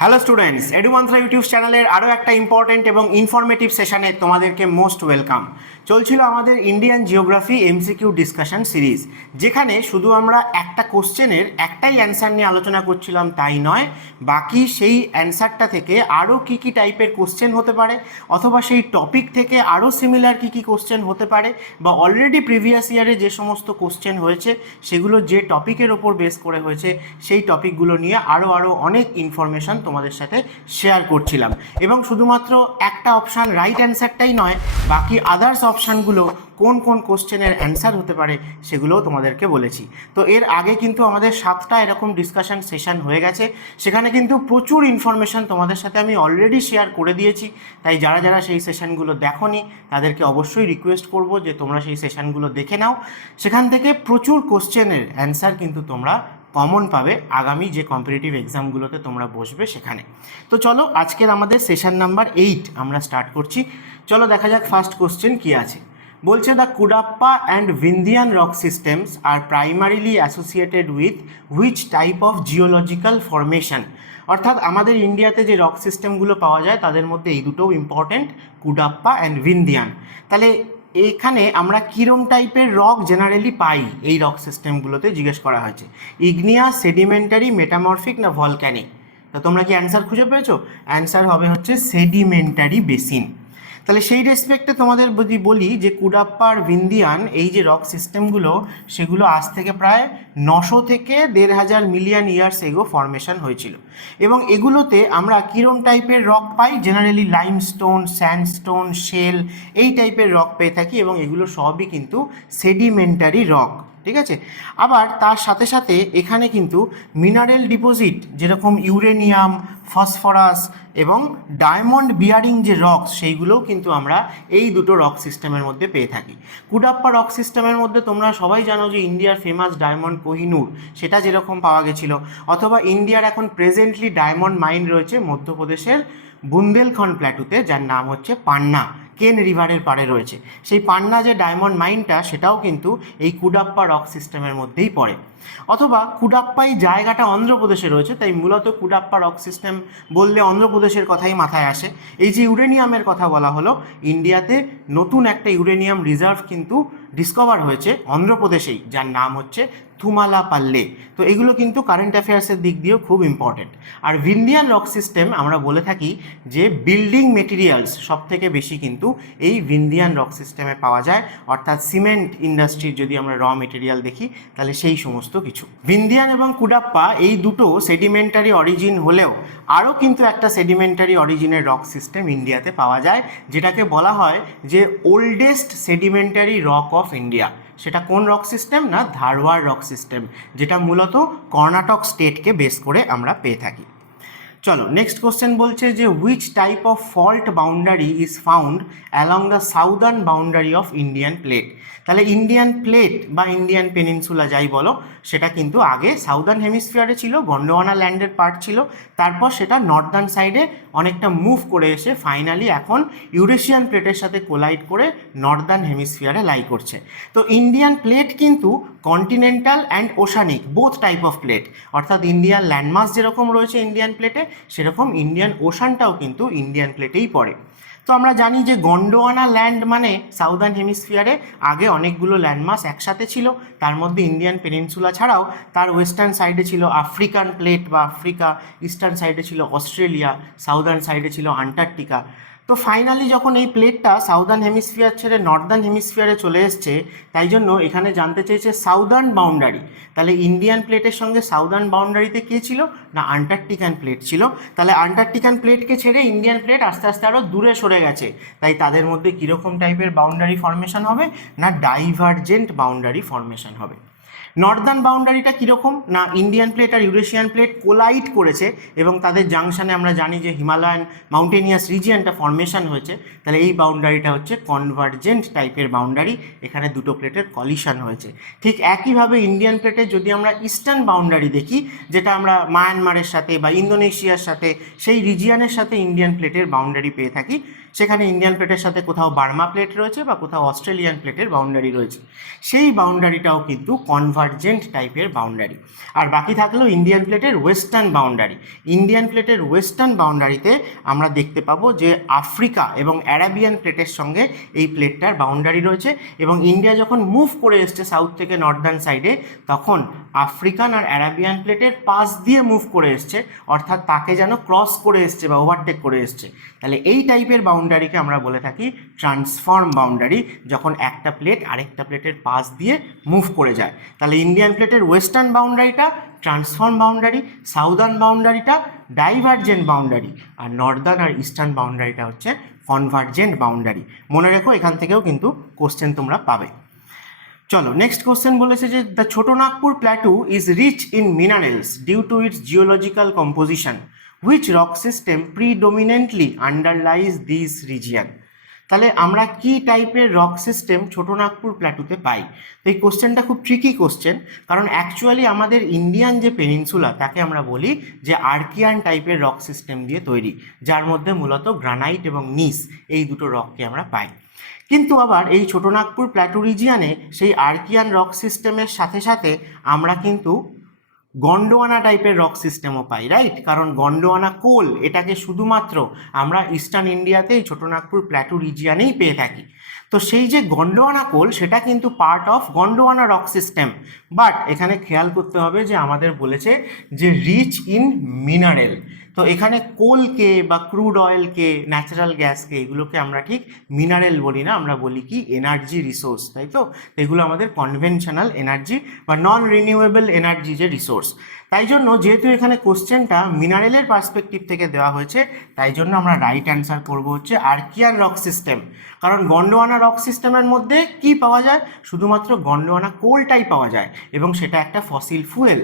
Hello students, এডুমন্ত্রা YouTube চ্যানেলের আরও একটা ইম্পর্টেন্ট এবং ইনফরমেটিভ সেশনে তোমাদেরকে মোস্ট ওয়েলকাম। চলছিল আমাদের Indian geography MCQ discussion series, যেখানে শুধু আমরা একটা কোশ্চেনের একটাই অ্যান্সার নিয়ে আলোচনা করছিলাম তাই নয়, বাকি সেই অ্যান্সারটা থেকে আরও কী কী টাইপের কোশ্চেন হতে পারে, অথবা সেই টপিক থেকে আরও সিমিলার কী কী কোশ্চেন হতে পারে, বা অলরেডি প্রিভিয়াস ইয়ারে যে সমস্ত কোশ্চেন হয়েছে সেগুলো যে টপিকের ওপর বেস করে হয়েছে সেই টপিকগুলো নিয়ে আরও অনেক ইনফরমেশান তোমাদের সাথে শেয়ার করছিলাম। এবং শুধুমাত্র একটা অপশান রাইট অ্যান্সারটাই নয়, বাকি আদার্স অপশানগুলো কোন কোন কোশ্চেনের অ্যান্সার হতে পারে সেগুলোও তোমাদেরকে বলেছি। তো এর আগে কিন্তু আমাদের 7টা এরকম ডিসকাশন সেশন হয়ে গেছে, সেখানে কিন্তু প্রচুর ইনফরমেশান তোমাদের সাথে আমি অলরেডি শেয়ার করে দিয়েছি। তাই যারা যারা সেই সেশনগুলো দেখোনি তাদেরকে অবশ্যই রিকোয়েস্ট করব যে তোমরা সেই সেশনগুলো দেখে নাও। সেখান থেকে প্রচুর কোশ্চেনের অ্যান্সার কিন্তু তোমরা কমন পাবে আগামী যে কম্পিটিটিভ এক্সামগুলোতে তোমরা বসবে সেখানে। তো চলো আজকের আমাদের সেশন নাম্বার 8 আমরা স্টার্ট করছি। চলো দেখা যাক ফার্স্ট কোশ্চেন কী আছে। বলছে the Cuddapah and Vindhyan rock systems আর primarily associated with which type of geological formation. অর্থাৎ আমাদের ইন্ডিয়াতে যে রক সিস্টেমগুলো পাওয়া যায় তাদের মধ্যে এই দুটোও ইম্পর্টেন্ট, কুডাপ্পা অ্যান্ড ভিন্দিয়ান। তাহলে এখানে আমরা কীরম টাইপের রক জেনারেলি পাই এই রক সিস্টেমগুলোতে জিজ্ঞেস করা হয়েছে, ইগনিয়াস, সেডিমেন্টারি, মেটামরফিক না ভলক্যানিক। তা তোমরা কি অ্যান্সার খুঁজে পেয়েছো? অ্যান্সার হবে হচ্ছে সেডিমেন্টারি বেসিন। তাহলে সেই রেসপেক্টে তোমাদের যদি বলি যে কুডাপ্পা আর ভিন্দিয়ান এই যে রক সিস্টেমগুলো সেগুলো আজ থেকে প্রায় 900 থেকে 1500 মিলিয়ন ইয়ার্স এগো ফর্মেশন হয়েছিল। এবং এগুলোতে আমরা কীরম টাইপের রক পাই? জেনারেলি লাইমস্টোন, স্যান্ডস্টোন, শেল এই টাইপের রক পেয়ে থাকি, এবং এগুলো সবই কিন্তু সেডিমেন্টারি রক। ঠিক আছে। আবার তার সাথে সাথে এখানে কিন্তু মিনারেল ডিপোজিট যেরকম ইউরেনিয়াম, ফসফরাস এবং ডায়মন্ড বিয়ারিং যে রকস সেইগুলোও কিন্তু আমরা এই দুটো রক সিস্টেমের মধ্যে পেয়ে থাকি। কুডাপ্পা রক সিস্টেমের মধ্যে তোমরা সবাই জানো যে ইন্ডিয়ার ফেমাস ডায়মন্ড কোহিনূর সেটা যেরকম পাওয়া গেছিলো, অথবা ইন্ডিয়ার এখন প্রেজেন্টলি ডায়মন্ড মাইন রয়েছে মধ্যপ্রদেশের বুন্দেলখণ্ড প্ল্যাটুতে, যার নাম হচ্ছে পান্না, কেন রিভারের পাড়ে রয়েছে। সেই পান্না যে ডায়মন্ড মাইনটা সেটাও কিন্তু এই কুডাপ্পা রক সিস্টেমের মধ্যেই পড়ে। অথবা কুডাপ্পা এই জায়গাটা অন্ধ্রপ্রদেশে রয়েছে, তাই মূলত কুডাপ্পা রক সিস্টেম বললে অন্ধ্রপ্রদেশের কথাই মাথায় আসে। এই যে ইউরেনিয়ামের কথা বলা হলো, ইন্ডিয়াতে নতুন একটা ইউরেনিয়াম রিজার্ভ কিন্তু ডিসকভার হয়েছে অন্ধ্রপ্রদেশেই, যার নাম হচ্ছে থুমালাপাল্লে। তো এগুলো কিন্তু কারেন্ট অ্যাফেয়ার্সের দিক দিয়েও খুব ইম্পর্টেন্ট। আর ভিন্দিয়ান রক সিস্টেম আমরা বলে থাকি যে বিল্ডিং মেটেরিয়ালস সব থেকে বেশি কিন্তু এই ভিন্দিয়ান রক সিস্টেমে পাওয়া যায়, অর্থাৎ সিমেন্ট ইন্ডাস্ট্রির যদি আমরা র মেটেরিয়াল দেখি তাহলে সেই সমস্ত কিছু। ভিন্দিয়ান এবং কুডাপ্পা এই দুটো সেডিমেন্টারি অরিজিন হলেও আরও কিন্তু একটা সেডিমেন্টারি অরিজিনের রক সিস্টেম ইন্ডিয়াতে পাওয়া যায়, যেটাকে বলা হয় যে oldest sedimentary rock of India. সেটা কোন রক সিস্টেম? না, ধারওয়াড় রক সিস্টেম, যেটা মূলত কর্ণাটক স্টেটকে বেস করে আমরা পেয়ে থাকি। চলো নেক্সট কোশ্চেন বলছে যে which type of fault boundary is found along the southern boundary of Indian plate. তাহলে ইন্ডিয়ান প্লেট বা ইন্ডিয়ান পেনিনসুলা যাই বলো, সেটা কিন্তু আগে সাউদার্ন হেমিস্ফিয়ারে ছিল, গন্ডোয়ানা ল্যান্ডের পার্ট ছিল, তারপর সেটা নর্দার্ন সাইডে অনেকটা মুভ করে এসে ফাইনালি এখন ইউরেশিয়ান প্লেটের সাথে কোলাইড করে নর্দার্ন হেমিস্ফিয়ারে লাই করছে। তো ইন্ডিয়ান প্লেট কিন্তু continental and oceanic both type of plate, অর্থাৎ ইন্ডিয়ান ল্যান্ডমাস যেরকম রয়েছে ইন্ডিয়ান প্লেটে, সেরকম ইন্ডিয়ান ওশানটাও কিন্তু ইন্ডিয়ান প্লেটেই পড়ে। তো আমরা জানি যে গন্ডোয়ানা ল্যান্ড মানে সাউদার্ন হেমিস্ফিয়ারে আগে অনেকগুলো ল্যান্ডমাস একসাথে ছিল, তার মধ্যে ইন্ডিয়ান পেনিনসুলা ছাড়াও তার ওয়েস্টার্ন সাইডে ছিল আফ্রিকান প্লেট বা আফ্রিকা, ইস্টার্ন সাইডে ছিল অস্ট্রেলিয়া, সাউদার্ন সাইডে ছিল আন্টার্কটিকা। তো ফাইনালি যখন এই প্লেটটা সাউদার্ন হেমিস্ফিয়ার ছেড়ে নর্দার্ন হেমিস্ফিয়ারে চলে এসছে, তাই জন্য এখানে জানতে চেয়েছে সাউদার্ন বাউন্ডারি। তাহলে ইন্ডিয়ান প্লেটের সঙ্গে সাউদার্ন বাউন্ডারিতে কে ছিল? না, আন্টার্কটিকান প্লেট ছিল। তাহলে আন্টার্কটিকান প্লেটকে ছেড়ে ইন্ডিয়ান প্লেট আস্তে আস্তে আরও দূরে সরে গেছে, তাই তাদের মধ্যে কীরকম টাইপের বাউন্ডারি ফর্মেশন হবে? না, ডাইভারজেন্ট বাউন্ডারি ফর্মেশন হবে। নর্দার্ন বাউন্ডারিটা কীরকম? না, ইন্ডিয়ান প্লেট আর ইউরেশিয়ান প্লেট কোলাইড করেছে এবং তাদের জাংশনে আমরা জানি যে হিমালয়ান মাউন্টেনিয়াস রিজিয়নটা ফর্মেশন হয়েছে। তাহলে এই বাউন্ডারিটা হচ্ছে কনভার্জেন্ট টাইপের বাউন্ডারি, এখানে দুটো প্লেটের কলিশন হয়েছে। ঠিক একইভাবে ইন্ডিয়ান প্লেটে যদি আমরা ইস্টার্ন বাউন্ডারি দেখি, যেটা আমরা মায়ানমারের সাথে বা ইন্দোনেশিয়ার সাথে সেই রিজিয়নের সাথে ইন্ডিয়ান প্লেটের বাউন্ডারি পেয়ে থাকি, সেখানে ইন্ডিয়ান প্লেটের সাথে কোথাও বার্মা প্লেট রয়েছে বা কোথাও অস্ট্রেলিয়ান প্লেটের বাউন্ডারি রয়েছে, সেই বাউন্ডারিটাও কিন্তু কনভার্জেন্ট টাইপের বাউন্ডারি। আর বাকি থাকলো ইন্ডিয়ান প্লেটের ওয়েস্টার্ন বাউন্ডারি। ইন্ডিয়ান প্লেটের ওয়েস্টার্ন বাউন্ডারিতে আমরা দেখতে পাবো যে আফ্রিকা এবং অ্যারাবিয়ান প্লেটের সঙ্গে এই প্লেটটার বাউন্ডারি রয়েছে, এবং ইন্ডিয়া যখন মুভ করে এসছে সাউথ থেকে নর্দার্ন সাইডে, তখন আফ্রিকান আর অ্যারাবিয়ান প্লেটের পাশ দিয়ে মুভ করে এসছে, অর্থাৎ তাকে যেন ক্রস করে এসছে বা ওভারটেক করে এসছে। তাহলে এই টাইপের বাউন্ডারিকে আমরা বলে থাকি ট্রান্সফর্ম বাউন্ডারি, যখন একটা প্লেট আরেকটা প্লেটের পাশ দিয়ে মুভ করে যায়। তাহলে ইন্ডিয়ান প্লেটের ওয়েস্টার্ন বাউন্ডারিটা ট্রান্সফর্ম বাউন্ডারি, সাউদার্ন বাউন্ডারিটা ডাইভার্জেন্ট বাউন্ডারি, আর নর্দার্ন আর ইস্টার্ন বাউন্ডারিটা হচ্ছে কনভার্জেন্ট বাউন্ডারি। মনে রেখো, এখান থেকেও কিন্তু কোশ্চেন তোমরা পাবে। চলো নেক্সট কোশ্চেন বলেছে যে the Chotanagpur plateau is rich in minerals due to its geological composition, which rock system predominantly underlies this region. তাহলে আমরা কি টাইপের রক সিস্টেম ছোটনাগপুর প্ল্যাটুতে পাই? তো এই কোশ্চেনটা খুব ট্রিকি কোশ্চেন, কারণ অ্যাকচুয়ালি আমাদের ইন্ডিয়ান যে পেনিনসুলা তাকে আমরা বলি যে আর্কিয়ান টাইপের রক সিস্টেম দিয়ে তৈরি, যার মধ্যে মূলত গ্রানাইট এবং নিস এই দুটো রককে আমরা পাই। কিন্তু আবার এই ছোটনাগপুর প্ল্যাটু রিজিয়ানে সেই আর্কিয়ান রক সিস্টেমের সাথে সাথে আমরা কিন্তু গন্ডোয়ানা টাইপের রক সিস্টেমও পাই, রাইট? কারণ গন্ডোয়ানা কোল, এটাকে শুধুমাত্র আমরা ইস্টার্ন ইন্ডিয়াতে এই ছোটনাগপুর প্ল্যাটু রিজিয়ানেই পেয়ে থাকি। তো সেই যে গন্ডোয়ানা কোল, সেটা কিন্তু part of Gondwana rock system. But এখানে খেয়াল করতে হবে যে আমাদের বলেছে যে রিচ ইন মিনারেল। তো এখানে কোলকে বা ক্রুড অয়েলকে, ন্যাচারাল গ্যাসকে, এগুলোকে আমরা ঠিক মিনারেল বলি না, আমরা বলি কি এনার্জি রিসোর্স, তাই তো? এগুলো আমাদের কনভেনশনাল এনার্জি বা নন রিনিউয়েবল এনার্জি যে রিসোর্স। তাই জন্য যেহেতু এখানে কোশ্চেনটা মিনারেলের পার্সপেক্টিভ থেকে দেওয়া হয়েছে, তাই জন্য আমরা রাইট অ্যান্সার করব হচ্ছে আর্কিয়ান রক সিস্টেম। কারণ গন্ডোয়ানা রক সিস্টেমের মধ্যে কি পাওয়া যায়? শুধুমাত্র গন্ডোয়ানা কোলটাই পাওয়া যায়, এবং সেটা একটা ফসিল ফুয়েল।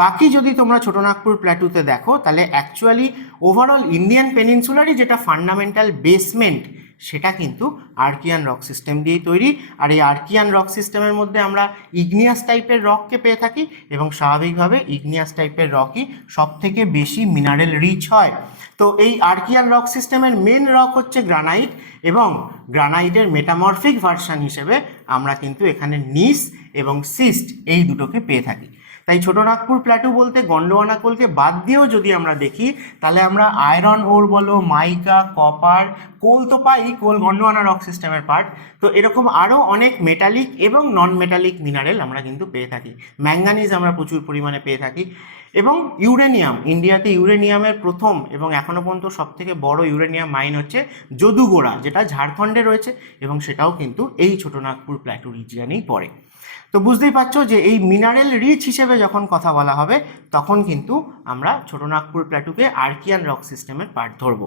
বাকি যদি তোমরা ছোটনাগপুর প্ল্যাটুতে দেখো, তাহলে অ্যাকচুয়ালি ওভারঅল ইন্ডিয়ান পেনিনসুলারই যেটা ফান্ডামেন্টাল বেসমেন্ট, সেটা কিন্তু আর্কিয়ান রক সিস্টেম দিয়েই তৈরি। আর এই আর্কিয়ান রক সিস্টেমের মধ্যে আমরা ইগনিয়াস টাইপের রককে পেয়ে থাকি, এবং স্বাভাবিকভাবে ইগনিয়াস টাইপের রকই সব থেকে বেশি মিনারেল রিচ হয়। তো এই আর্কিয়ান রক সিস্টেমের মেন রক হচ্ছে গ্রানাইট, এবং গ্রানাইটের মেটামরফিক ভার্সন হিসেবে আমরা কিন্তু এখানে নিস এবং সিস্ট এই দুটোকে পেয়ে থাকি। তাই ছোটনাগপুর প্ল্যাটু বলতে গন্ডোয়ানা কোলকে বাদ দিয়েও যদি আমরা দেখি, তাহলে আমরা আয়রন ওর বলো, মাইকা, কপার, কোল তো পাই, কোল গন্ডোয়ানা রক সিস্টেমের পার্ট। তো এরকম আরও অনেক মেটালিক এবং নন মেটালিক মিনারেল আমরা কিন্তু পেয়ে থাকি। ম্যাঙ্গানিজ আমরা প্রচুর পরিমাণে পেয়ে থাকি, এবং ইউরেনিয়াম, ইন্ডিয়াতে ইউরেনিয়ামের প্রথম এবং এখনও পর্যন্ত সবথেকে বড় ইউরেনিয়াম মাইন হচ্ছে যদুগোড়া, যেটা ঝাড়খণ্ডে রয়েছে, এবং সেটাও কিন্তু এই ছোটনাগপুর প্ল্যাটু রিজিয়নেই পড়ে। তো বুঝতেই পারছো যে এই মিনারেল রিচ হিসেবে যখন কথা বলা হবে, তখন কিন্তু আমরা ছোটনাগপুর প্ল্যাটুকে আর্কিয়ান রক সিস্টেমের পার্ট ধরবো।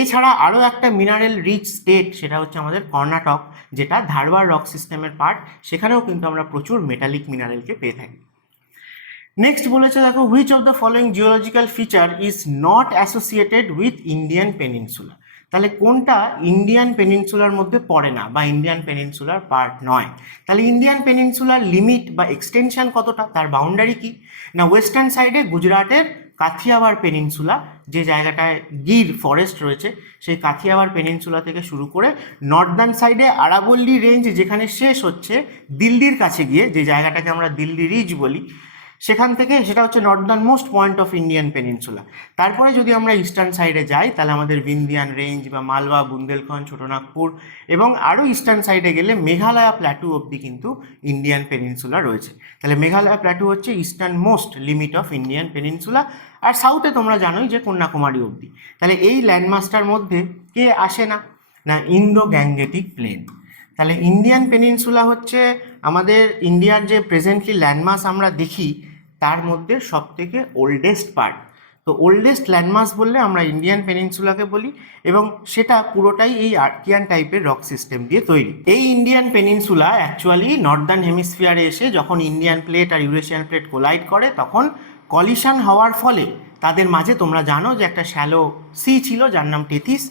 এছাড়া আরও একটা মিনারেল রিচ স্টেট, সেটা হচ্ছে আমাদের কর্ণাটক, যেটা ধারওয়াড় রক সিস্টেমের পার্ট। সেখানেও কিন্তু আমরা প্রচুর মেটালিক মিনারেলকে পেয়ে থাকি। নেক্সট বলেছে দেখো, which of the following geological feature is not associated with Indian peninsula. তাহলে কোনটা ইন্ডিয়ান পেনিনসুলার মধ্যে পড়ে না বা ইন্ডিয়ান পেনিনসুলার পার্ট নয়? তাহলে ইন্ডিয়ান পেনিনসুলার লিমিট বা এক্সটেনশন কতটা, তার বাউন্ডারি কি না? ওয়েস্টার্ন সাইডে গুজরাটের কাথিয়াওয়াড় পেনিনসুলা, যে জায়গাটায় গির ফরেস্ট রয়েছে, সেই কাথিয়াওয়াড় পেনিনসুলা থেকে শুরু করে নর্দার্ন সাইডে আরাবল্লী রেঞ্জ, যেখানে শেষ হচ্ছে দিল্লির কাছে গিয়ে, যে জায়গাটাকে আমরা দিল্লি রিজ বলি, সেখান থেকে সেটা হচ্ছে Northern most point of Indian peninsula. তারপরে যদি আমরা ইস্টার্ন সাইডে যাই, তাহলে আমাদের বিন্দিয়ান রেঞ্জ বা মালওয়া, বুন্দেলখণ্ড, ছোটনাগপুর, এবং আরও ইস্টার্ন সাইডে গেলে মেঘালয়া প্ল্যাটু অবধি কিন্তু ইন্ডিয়ান পেনিনসুলা রয়েছে। তাহলে মেঘালয়া প্ল্যাটু হচ্ছে easternmost limit of Indian peninsula. আর সাউথে তোমরা জানোই যে কন্যাকুমারী অবধি। তাহলে এই ল্যান্ডমাসটার মধ্যে কে আসে না? না, ইন্দো গ্যাংজেটিক প্লেন। তাহলে ইন্ডিয়ান পেনিনসুলা হচ্ছে আমাদের ইন্ডিয়ার যে প্রেজেন্টলি ল্যান্ডমাস আমরা দেখি, তার মধ্যে সবথেকে ওল্ডেস্ট পার্ট। তো ওল্ডেস্ট ল্যান্ডমাস বললে আমরা ইন্ডিয়ান পেনিনসুলাকে বলি, এবং সেটা পুরোটাই এই আর্কিয়ান টাইপের রক সিস্টেম দিয়ে তৈরি। এই ইন্ডিয়ান পেনিনসুলা অ্যাকচুয়ালি নর্দার্ন হেমিস্ফিয়ারে এসে যখন ইন্ডিয়ান প্লেট আর ইউরেশিয়ান প্লেট কোলাইড করে, তখন কলিশন হওয়ার ফলে তাদের মাঝে তোমরা জানো যে একটা শ্যালো সি ছিল, যার নাম টেথিস।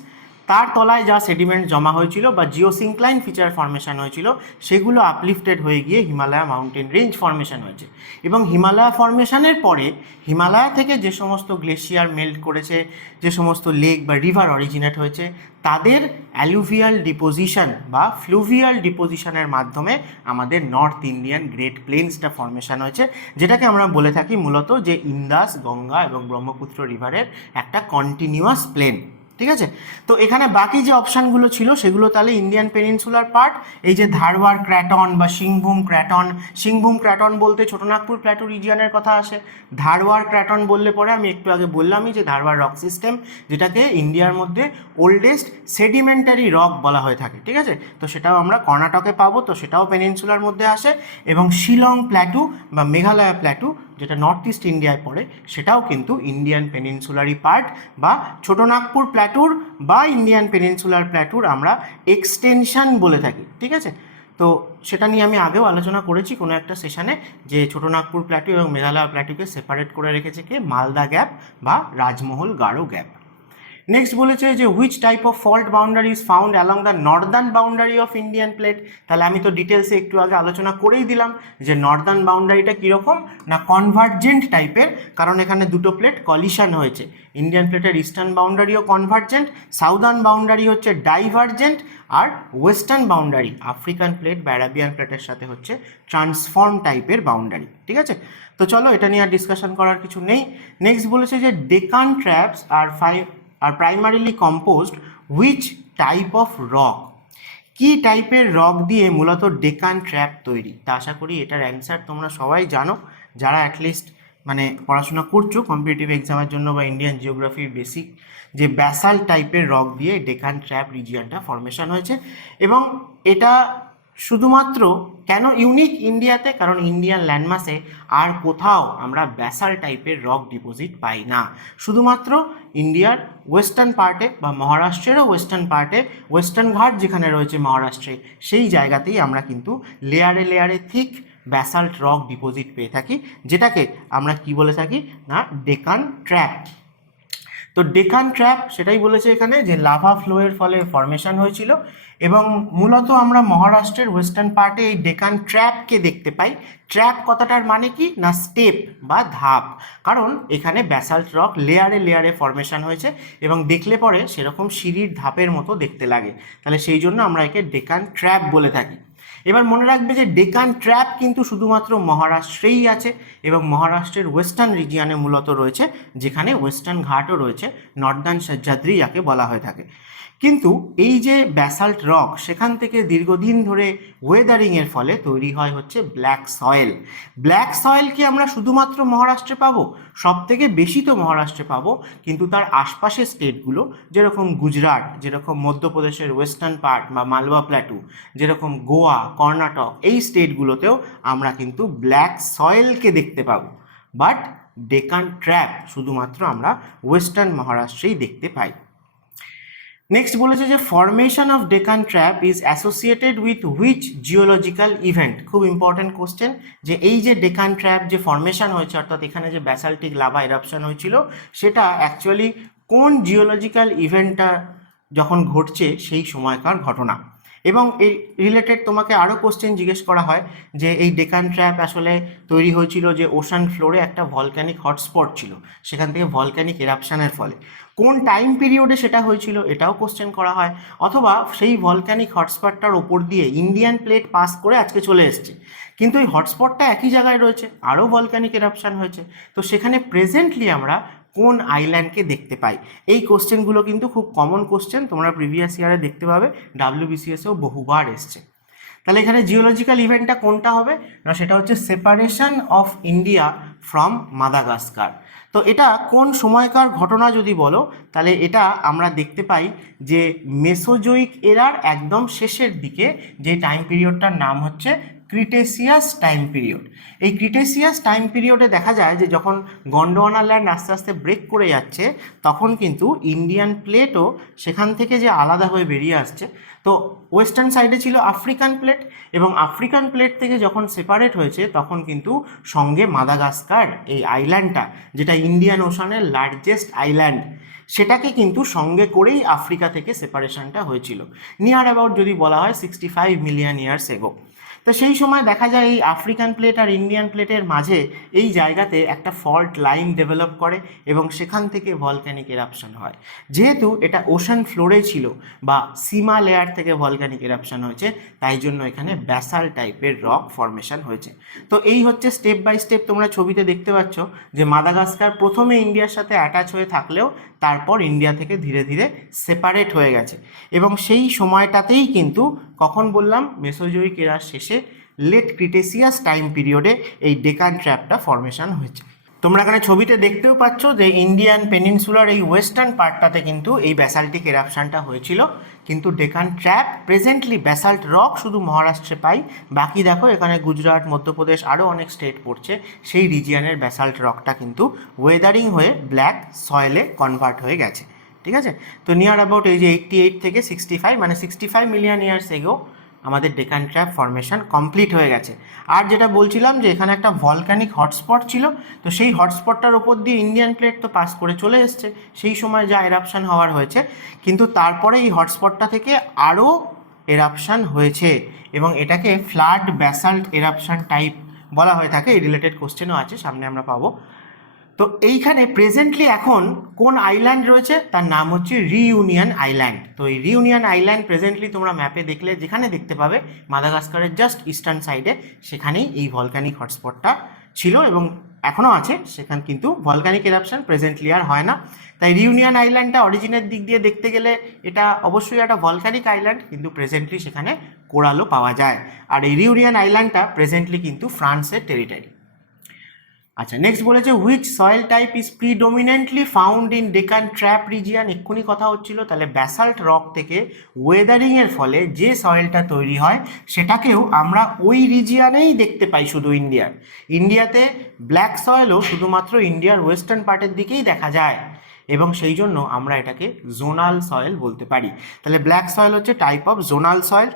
তার তলায় যা সেডিমেন্ট জমা হয়েছিল বা জিওসিনক্লাইন ফিচার ফর্মেশন হয়েছিল সেগুলো আপলিফটেড হয়ে গিয়ে হিমালয়া মাউন্টেন রেঞ্জ ফর্মেশন হয়েছে। এবং হিমালয়া ফর্মেশনের পরে হিমালয়া থেকে যে সমস্ত গ্লেশিয়ার মেল্ট করেছে, যে সমস্ত লেক বা রিভার অরিজিনেট হয়েছে, তাদের অ্যালুভিয়াল ডিপোজিশন বা ফ্লুভিয়াল ডিপোজিশনের মাধ্যমে আমাদের নর্থ ইন্ডিয়ান গ্রেট প্লেন্সটা ফর্মেশন হয়েছে, যেটাকে আমরা বলে থাকি মূলত যে ইন্দাস, গঙ্গা এবং ব্রহ্মপুত্র রিভারের একটা কন্টিনিউয়াস প্লেন। ঠিক আছে, তো এখানে বাকি যে অপশানগুলো ছিল সেগুলো তাহলে ইন্ডিয়ান পেনিনসুলার পার্ট, এই যে ধারওয়াড় ক্র্যাটন বা সিংভূম ক্র্যাটন বলতে ছোটনাগপুর প্ল্যাটু রিজিয়নের কথা আসে। ধারওয়াড় ক্র্যাটন বললে পরে আমি একটু আগে বললামই যে ধারওয়াড় রক সিস্টেম, যেটাকে ইন্ডিয়ার মধ্যে ওল্ডেস্ট সেডিমেন্টারি রক বলা হয়ে থাকে। ঠিক আছে, তো সেটাও আমরা কর্ণাটকে পাবো, তো সেটাও পেনিনসুলার মধ্যে আসে। এবং শিলং প্ল্যাটু বা মেঘালয়া প্ল্যাটু, যেটা নর্থ ইস্ট ইন্ডিয়ায় পড়ে, সেটাও কিন্তু ইন্ডিয়ান পেনিনসুলারই পার্ট বা ছোটনাগপুর প্ল্যাটুর বা ইন্ডিয়ান পেনিনসুলার প্ল্যাটুর আমরা এক্সটেনশন বলে থাকি। ঠিক আছে, তো সেটা নিয়ে আমি আগেও আলোচনা করেছি কোনো একটা সেশনে, যে ছোটনাগপুর প্ল্যাটু এবং মেঘালয় প্ল্যাটুকে সেপারেট করে রেখেছে কে, মালদা গ্যাপ বা রাজমহল গারো গ্যাপ। নেক্সট বলেছে যে which type of fault boundary is found along the Northern boundary of Indian plate. তাহলে আমি তো ডিটেলসে একটু আগে আলোচনা করেই দিলাম যে নর্দার্ন বাউন্ডারিটা কীরকম না কনভার্জেন্ট টাইপের, কারণ এখানে দুটো প্লেট কলিশন হয়েছে। ইন্ডিয়ান প্লেটের ইস্টার্ন বাউন্ডারিও কনভার্জেন্ট, সাউদার্ন বাউন্ডারি হচ্ছে ডাইভার্জেন্ট, আর ওয়েস্টার্ন বাউন্ডারি আফ্রিকান প্লেট বা অ্যারাবিয়ান প্লেটের সাথে হচ্ছে ট্রান্সফর্ম টাইপের বাউন্ডারি। ঠিক আছে, তো চলো এটা নিয়ে আর ডিসকাশন করার কিছু নেই। নেক্সট বলেছে যে Deccan traps are primarily composed which type of rock. কি টাইপের রক দিয়ে মূলত ডেকান ট্র্যাপ তৈরি? তা আশা করি এটার অ্যান্সার তোমরা সবাই জানো, যারা অ্যাটলিস্ট মানে পড়াশোনা করছো কম্পিটিটিভ এক্সামের জন্য বা ইন্ডিয়ান জিওগ্রাফির বেসিক, যে ব্যাসাল টাইপের রক দিয়ে ডেকান ট্র্যাপ রিজিয়নটা ফর্মেশন হয়েছে। এবং এটা শুধুমাত্র কেন ইউনিক ইন্ডিয়াতে, কারণ ইন্ডিয়ান ল্যান্ডমাসে আর কোথাও আমরা ব্যাসাল টাইপের রক ডিপোজিট পাই না। শুধুমাত্র ইন্ডিয়ার ওয়েস্টার্ন পার্টে বা মহারাষ্ট্রেরও ওয়েস্টার্ন পার্টে, ওয়েস্টার্ন ঘাট যেখানে রয়েছে মহারাষ্ট্রে, সেই জায়গাতেই আমরা কিন্তু লেয়ারে লেয়ারে থিক ব্যাসাল্ট রক ডিপোজিট পেয়ে থাকি, যেটাকে আমরা কি বলে থাকি না ডেকান ট্র্যাপ। তো ডেকান ট্র্যাপ সেটাই বলেছে এখানে যে লাভা ফ্লোয়ের ফলে ফর্মেশন হয়েছিল। এবং মূলত আমরা মহারাষ্ট্রের ওয়েস্টার্ন পার্টে এই ডেকান ট্র্যাপকে দেখতে পাই। ট্র্যাপ কথাটার মানে কি না স্টেপ বা ধাপ, কারণ এখানে ব্যাসাল্ট রক লেয়ারে লেয়ারে ফর্মেশন হয়েছে এবং দেখলে পরে সেরকম সিঁড়ির ধাপের মতো দেখতে লাগে, তাহলে সেই জন্য আমরা একে ডেকান ট্র্যাপ বলে থাকি। এবার মনে রাখবে যে ডেকান ট্র্যাপ কিন্তু শুধুমাত্র মহারাষ্ট্রেই আছে এবং মহারাষ্ট্রের ওয়েস্টার্ন রিজিয়নে মূলত রয়েছে, যেখানে ওয়েস্টার্ন ঘাটও রয়েছে, নর্দার্ন সহ্যাদ্রি যাকে বলা হয়ে থাকে। কিন্তু এই যে ব্যাসাল্ট রক, সেখান থেকে দীর্ঘদিন ধরে ওয়েদারিংয়ের ফলে তৈরি হয় হচ্ছে ব্ল্যাক সয়েল। ব্ল্যাক সয়েলকে আমরা শুধুমাত্র মহারাষ্ট্রে পাবো, সব থেকে বেশি তো মহারাষ্ট্রে পাবো, কিন্তু তার আশপাশের স্টেটগুলো যেরকম গুজরাট, যেরকম মধ্যপ্রদেশের ওয়েস্টার্ন পার্ট বা মালবা প্ল্যাটু, যেরকম গোয়া, কর্ণাটক, এই স্টেটগুলোতেও আমরা কিন্তু ব্ল্যাক সয়েলকে দেখতে পাবো। বাট ডেকান ট্র্যাপ শুধুমাত্র আমরা ওয়েস্টার্ন মহারাষ্ট্রেই দেখতে পাই। নেক্সট বলেছে যে formation of Deccan trap is associated with which geological event. খুব ইম্পর্টেন্ট কোশ্চেন, যে এই যে ডেকান ট্র্যাপ যে ফর্মেশন হয়েছে, অর্থাৎ এখানে যে ব্যাসাল্টিক লাভা এরাপশন হয়েছিল, সেটা অ্যাকচুয়ালি কোন জিওলজিক্যাল ইভেন্টটা যখন ঘটছে সেই সময়কার ঘটনা। এবং এই রিলেটেড তোমাকে আরও কোশ্চেন জিজ্ঞেস করা হয় যে এই ডেকান ট্র্যাপ আসলে তৈরি হয়েছিল যে ওশান ফ্লোরে একটা ভলক্যানিক হটস্পট ছিল, সেখান থেকে ভলক্যানিক এরাপশনের ফলে কোন টাইম পিরিয়ডে সেটা হয়েছিল, এটাও কোশ্চেন করা হয়। অথবা সেই ভলক্যানিক হটস্পটটার ওপর দিয়ে ইন্ডিয়ান প্লেট পাস করে আজকে চলে এসছে, কিন্তু এই হটস্পটটা একই জায়গায় রয়েছে, আরও ভলক্যানিক এরাপশন হয়েছে, তো সেখানে প্রেজেন্টলি আমরা কোন আইল্যান্ডকে দেখতে পাই। এই কোশ্চেনগুলো কিন্তু খুব কমন কোশ্চেন, তোমরা প্রিভিয়াস ইয়ারে দেখতে পাবে, WBCSেও বহুবার এসছে। তাহলে এখানে জিওলজিক্যাল ইভেন্টটা কোনটা হবে না, সেটা হচ্ছে separation of India from Madagascar. তো এটা কোন সময়কার ঘটনা যদি বলো, তাহলে এটা আমরা দেখতে পাই যে মেসোজোইক এরার একদম শেষের দিকে, যে টাইম পিরিয়ডটার নাম হচ্ছে ক্রিটেসিয়াস টাইম পিরিয়ড। এই ক্রিটেসিয়াস টাইম পিরিয়ডে দেখা যায় যে যখন গন্ডোয়ানা ল্যান্ড আস্তে আস্তে ব্রেক করে যাচ্ছে, তখন কিন্তু ইন্ডিয়ান প্লেটও সেখান থেকে যে আলাদা হয়ে বেরিয়ে আসছে। তো ওয়েস্টার্ন সাইডে ছিল আফ্রিকান প্লেট, এবং আফ্রিকান প্লেট থেকে যখন সেপারেট হয়েছে তখন কিন্তু সঙ্গে মাদাগাস্কার এই আইল্যান্ডটা, যেটা ইন্ডিয়ান ওশানের লার্জেস্ট আইল্যান্ড, সেটাকে কিন্তু সঙ্গে করেই আফ্রিকা থেকে সেপারেশনটা হয়েছিল, নিয়ার অ্যাবাউট যদি বলা হয় 65 মিলিয়ন ইয়ার্স এগো। তো সেই সময় দেখা যায় এই আফ্রিকান প্লেট আর ইন্ডিয়ান প্লেটের মাঝে এই জায়গাতে একটা ফল্ট লাইন ডেভেলপ করে, এবং সেখান থেকে ভলক্যানিক এরাপশন হয়। যেহেতু এটা ওশান ফ্লোরে ছিল বা সীমা লেয়ার থেকে ভলক্যানিক এরাপশন হয়েছে, তাই জন্য এখানে ব্যাসাল টাইপের রক ফর্মেশন হয়েছে। তো এই হচ্ছে স্টেপ বাই স্টেপ, তোমরা ছবিতে দেখতে পাচ্ছ যে মাদাগাস্কার প্রথমে ইন্ডিয়ার সাথে অ্যাটাচ হয়ে থাকলেও তারপর ইন্ডিয়া থেকে ধীরে ধীরে সেপারেট হয়ে গেছে, এবং সেই সময়টাতেই কিন্তু কখন বললাম মেসোজোয়িক এরার শেষে লেট ক্রিটেসিয়াস টাইম পিরিয়ডে এই ডেকান ট্র্যাপটা ফর্মেশন হয়েছে। তোমরা এখানে ছবিতে দেখতেও পাচ্ছ যে ইন্ডিয়ান পেনিনসুলার এই ওয়েস্টার্ন পার্টটাতে কিন্তু এই ব্যাসাল্টিক এরাপশনটা হয়েছিল, কিন্তু Deccan trap presently basalt rock শুধু মহারাষ্ট্রে পাই, বাকি দেখো এখানে গুজরাট, মধ্যপ্রদেশ, আরও অনেক স্টেট পড়ছে, সেই রিজিয়ানের ব্যাসাল্ট রকটা কিন্তু ওয়েদারিং হয়ে ব্ল্যাক সয়েলে কনভার্ট হয়ে গেছে। ঠিক আছে, তো নিয়ার অ্যাবাউট এই যে 88 থেকে 65 মানে 65 মিলিয়ন ইয়ার্স এগো আমাদের ডেকান ট্র্যাপ ফর্মেশন কমপ্লিট হয়ে গেছে। আর যেটা বলছিলাম যে এখানে একটা ভলক্যানিক হটস্পট ছিল, তো সেই হটস্পটটার ওপর দিয়ে ইন্ডিয়ান প্লেট তো পাস করে চলে এসছে সেই সময় যা এরাপশান হওয়ার হয়েছে, কিন্তু তারপরে এই হটস্পটটা থেকে আরও এরাপশান হয়েছে, এবং এটাকে ফ্লাড ব্যাসাল্ট এরাপশান টাইপ বলা হয়ে থাকে। এই রিলেটেড কোশ্চেনও আছে, সামনে আমরা পাবো। তো এইখানে প্রেজেন্টলি এখন কোন আইল্যান্ড রয়েছে, তার নাম হচ্ছে রিইউনিয়ন আইল্যান্ড। তো এই রিইউনিয়ন আইল্যান্ড প্রেজেন্টলি তোমরা ম্যাপে দেখলে যেখানে দেখতে পাবে মাদাগাস্কারের জাস্ট ইস্টার্ন সাইডে, সেখানেই এই ভলক্যানিক হটস্পটটা ছিল এবং এখনও আছে। সেখানে কিন্তু ভলক্যানিক এরাপশন প্রেজেন্টলি আর হয় না। তাই রিইউনিয়ন আইল্যান্ডটা অরিজিনের দিক দিয়ে দেখতে গেলে এটা অবশ্যই একটা ভলক্যানিক আইল্যান্ড, কিন্তু প্রেজেন্টলি সেখানে কোরালও পাওয়া যায়। আর এই রিইউনিয়ন আইল্যান্ডটা প্রেজেন্টলি কিন্তু ফ্রান্সের টেরিটরি। আচ্ছা, নেক্সট বলেছে which soil type is predominantly found in Deccan trap region. এক্ষুনি কথা হচ্ছিল, তাহলে ব্যাসাল্ট রক থেকে ওয়েদারিংয়ের ফলে যে সয়েলটা তৈরি হয় সেটাকেও আমরা ওই রিজিয়ানেই দেখতে পাই, শুধু ইন্ডিয়াতে ব্ল্যাক সয়েলও শুধুমাত্র ইন্ডিয়ার ওয়েস্টার্ন পার্টের দিকেই দেখা যায়, এবং সেই জন্য আমরা এটাকে জোনাল সয়েল বলতে পারি। তাহলে ব্ল্যাক সয়েল হচ্ছে টাইপ অফ জোনাল সয়েল,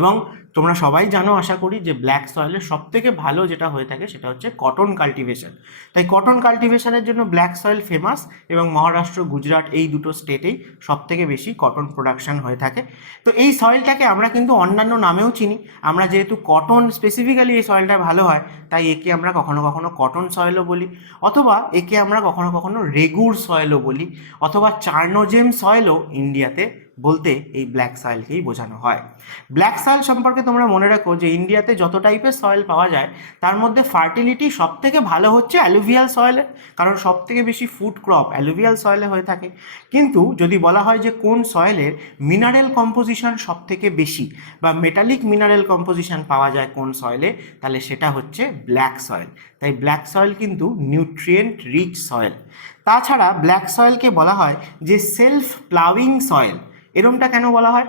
এবং তোমরা সবাই জানো আশা করি যে ব্ল্যাক সয়েলের সবথেকে ভালো যেটা হয়ে থাকে সেটা হচ্ছে কটন কাল্টিভেশন। তাই কটন কাল্টিভেশনের জন্য ব্ল্যাক সয়েল ফেমাস, এবং মহারাষ্ট্র, গুজরাট এই দুটো স্টেটেই সবথেকে বেশি কটন প্রোডাকশন হয়ে থাকে। তো এই সয়েলটাকে আমরা কিন্তু অন্যান্য নামেও চিনি। আমরা যেহেতু কটন স্পেসিফিক্যালি এই সয়েলটা ভালো হয়, তাই একে আমরা কখনো কখনো কটন সয়েলও বলি, অথবা একে আমরা কখনো কখনো রেগুর সয়েলও বলি, অথবা চার্নোজেম সয়েলও ইন্ডিয়াতে বলতে এই ব্ল্যাক সয়েলকেই বোঝানো হয়। ব্ল্যাক সয়েল সম্পর্কে তোমরা মনে রাখো যে ইন্ডিয়াতে যত টাইপের সয়েল পাওয়া যায় তার মধ্যে ফার্টিলিটি সবথেকে ভালো হচ্ছে অ্যালুভিয়াল সয়েলের, কারণ সবথেকে বেশি ফুড ক্রপ অ্যালুভিয়াল সয়েলে হয়ে থাকে। কিন্তু যদি বলা হয় যে কোন সয়েলের মিনারেল কম্পোজিশন সবথেকে বেশি বা মেটালিক মিনারেল কম্পোজিশন পাওয়া যায় কোন সয়েলে, তাহলে সেটা হচ্ছে ব্ল্যাক সয়েল। তাই ব্ল্যাক সয়েল কিন্তু নিউট্রিয়েন্ট রিচ সয়েল। তাছাড়া ব্ল্যাক সয়েলকে বলা হয় যে সেলফ প্লাউইং সয়েল। এরমটা কেন বলা হয়?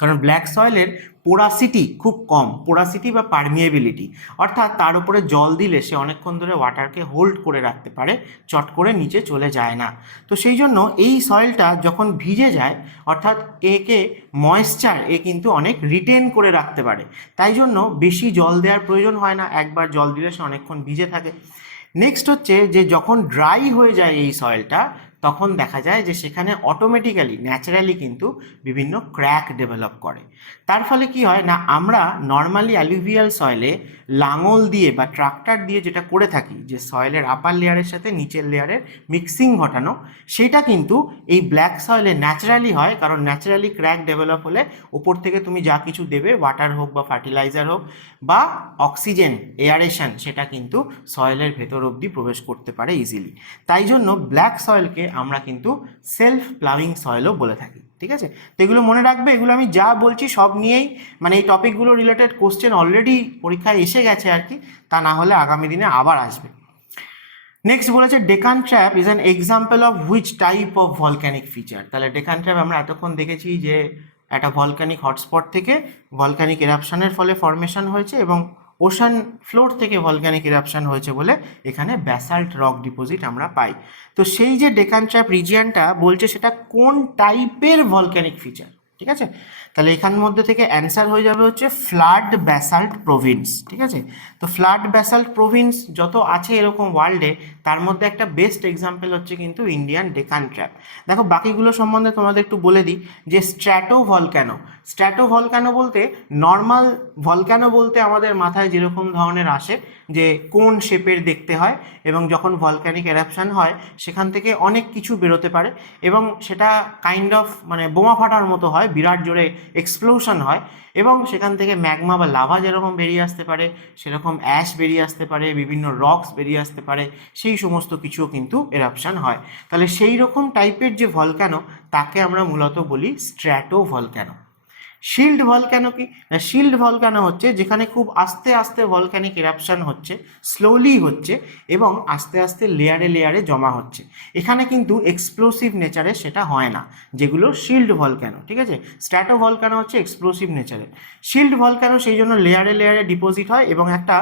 কারণ ব্ল্যাক সয়েলের পোরাসিটি খুব কম, পোরাসিটি বা পারমিয়েবিলিটি, অর্থাৎ তার উপরে জল দিলে সে অনেকক্ষণ ধরে ওয়াটারকে হোল্ড করে রাখতে পারে, চট করে নিচে চলে যায় না। তো সেই জন্য এই সয়েলটা যখন ভিজে যায়, অর্থাৎ একে ময়েশ্চার কিন্তু অনেক রিটেন করে রাখতে পারে, তাই জন্য বেশি জল দেওয়ার প্রয়োজন হয় না, একবার জল দিলে সে অনেকক্ষণ ভিজে থাকে। নেক্সট হচ্ছে যে যখন ড্রাই হয়ে যায় এই সয়েলটা, তখন দেখা যায় যে সেখানে অটোমেটিক্যালি ন্যাচারালি কিন্তু বিভিন্ন ক্র্যাক ডেভেলপ করে। তার ফলে কি হয় না, আমরা নর্মালি অ্যালুভিয়াল সয়েলে লাঙল দিয়ে বা ট্রাক্টর দিয়ে যেটা করে থাকি, যে সয়েলের আপার লেয়ারের সাথে নিচের লেয়ারের মিক্সিং ঘটানো, সেটা কিন্তু এই ব্ল্যাক সয়েলে ন্যাচারালি হয়। কারণ ন্যাচারালি ক্র্যাক ডেভেলপ হলে ওপর থেকে তুমি যা কিছু দেবে, ওয়াটার হোক বা ফার্টিলাইজার হোক বা অক্সিজেন এয়ারেশন, সেটা কিন্তু সয়েলের ভেতর অবধি প্রবেশ করতে পারে ইজিলি। তাই জন্য ব্ল্যাক সয়েলকে আমরা কিন্তু সেলফ প্লাউইং সয়েলও বলে থাকি। ঠিক আছে, তো এগুলো মনে রাখবে। এগুলো আমি যা বলছি সব নিয়েই, মানে এই টপিকগুলো রিলেটেড কোশ্চেন অলরেডি পরীক্ষায় এসে গেছে আর কি, তা না হলে আগামী দিনে আবার আসবে। নেক্সট বলেছে Deccan trap is an example of which type of volcanic feature. তাহলে ডেকান ট্র্যাপ আমরা এতক্ষণ দেখেছি যে একটা ভলক্যানিক হটস্পট থেকে ভলক্যানিক এরাপশনের ফলে ফর্মেশন হয়েছে এবং ওশান ফ্লোর থেকে ভলক্যানিক এরাপশন হয়েছে বলে এখানে ব্যাসাল্ট রক ডিপোজিট আমরা পাই। তো সেই যে ডেকান ট্র্যাপ রিজিয়নটা বলছে সেটা কোন টাইপের ভলক্যানিক ফিচার, ঠিক আছে? তাহলে এখানের মধ্যে থেকে অ্যান্সার হয়ে যাবে হচ্ছে ফ্লাড ব্যাসাল্ট প্রভিন্স, ঠিক আছে? তো ফ্লাড ব্যাসাল্ট প্রভিন্স যত আছে এরকম ওয়ার্ল্ডে, তার মধ্যে একটা বেস্ট এক্সাম্পল হচ্ছে কিন্তু ইন্ডিয়ান ডেকান ট্র্যাপ। দেখো বাকিগুলো সম্বন্ধে তোমাদের একটু বলে দিই যে স্ট্র্যাটো ভলক্যানো বলতে নর্মাল ভলক্যানো বলতে আমাদের মাথায় যেরকম ধরনের আসে যে কোন শেপের দেখতে হয় এবং যখন ভলক্যানিক এরাপশন হয় সেখান থেকে অনেক কিছু বেরোতে পারে এবং সেটা কাইন্ড অফ মানে বোমা ফাটার মতো হয়, বিরাট জোরে এক্সপ্লোশন হয় এবং সেখান থেকে ম্যাগমা বা লাভা যেরকম বেরিয়ে আসতে পারে সেরকম অ্যাশ বেরিয়ে আসতে পারে, বিভিন্ন রকস বেরিয়ে আসতে পারে, সেই সমস্ত কিছুও কিন্তু এরাপশন হয়। তাহলে সেই রকম টাইপের যে ভলক্যানো তাকে আমরা মূলত বলি স্ট্র্যাটো ভলক্যানো। শিল্ড ভলক্যানো কি না, শিল্ড ভলক্যানো হচ্ছে যেখানে খুব আস্তে আস্তে ভলক্যানিক এরাপশন হচ্ছে, স্লোলি হচ্ছে এবং আস্তে আস্তে লেয়ারে লেয়ারে জমা হচ্ছে। এখানে কিন্তু এক্সপ্লোসিভ নেচারে সেটা হয় না, যেগুলো শিল্ড ভলক্যানো, ঠিক আছে? স্ট্র্যাটো ভলক্যানো হচ্ছে এক্সপ্লোসিভ নেচারে, শিল্ড ভলক্যানো সেই জন্য লেয়ারে লেয়ারে ডিপোজিট হয় এবং একটা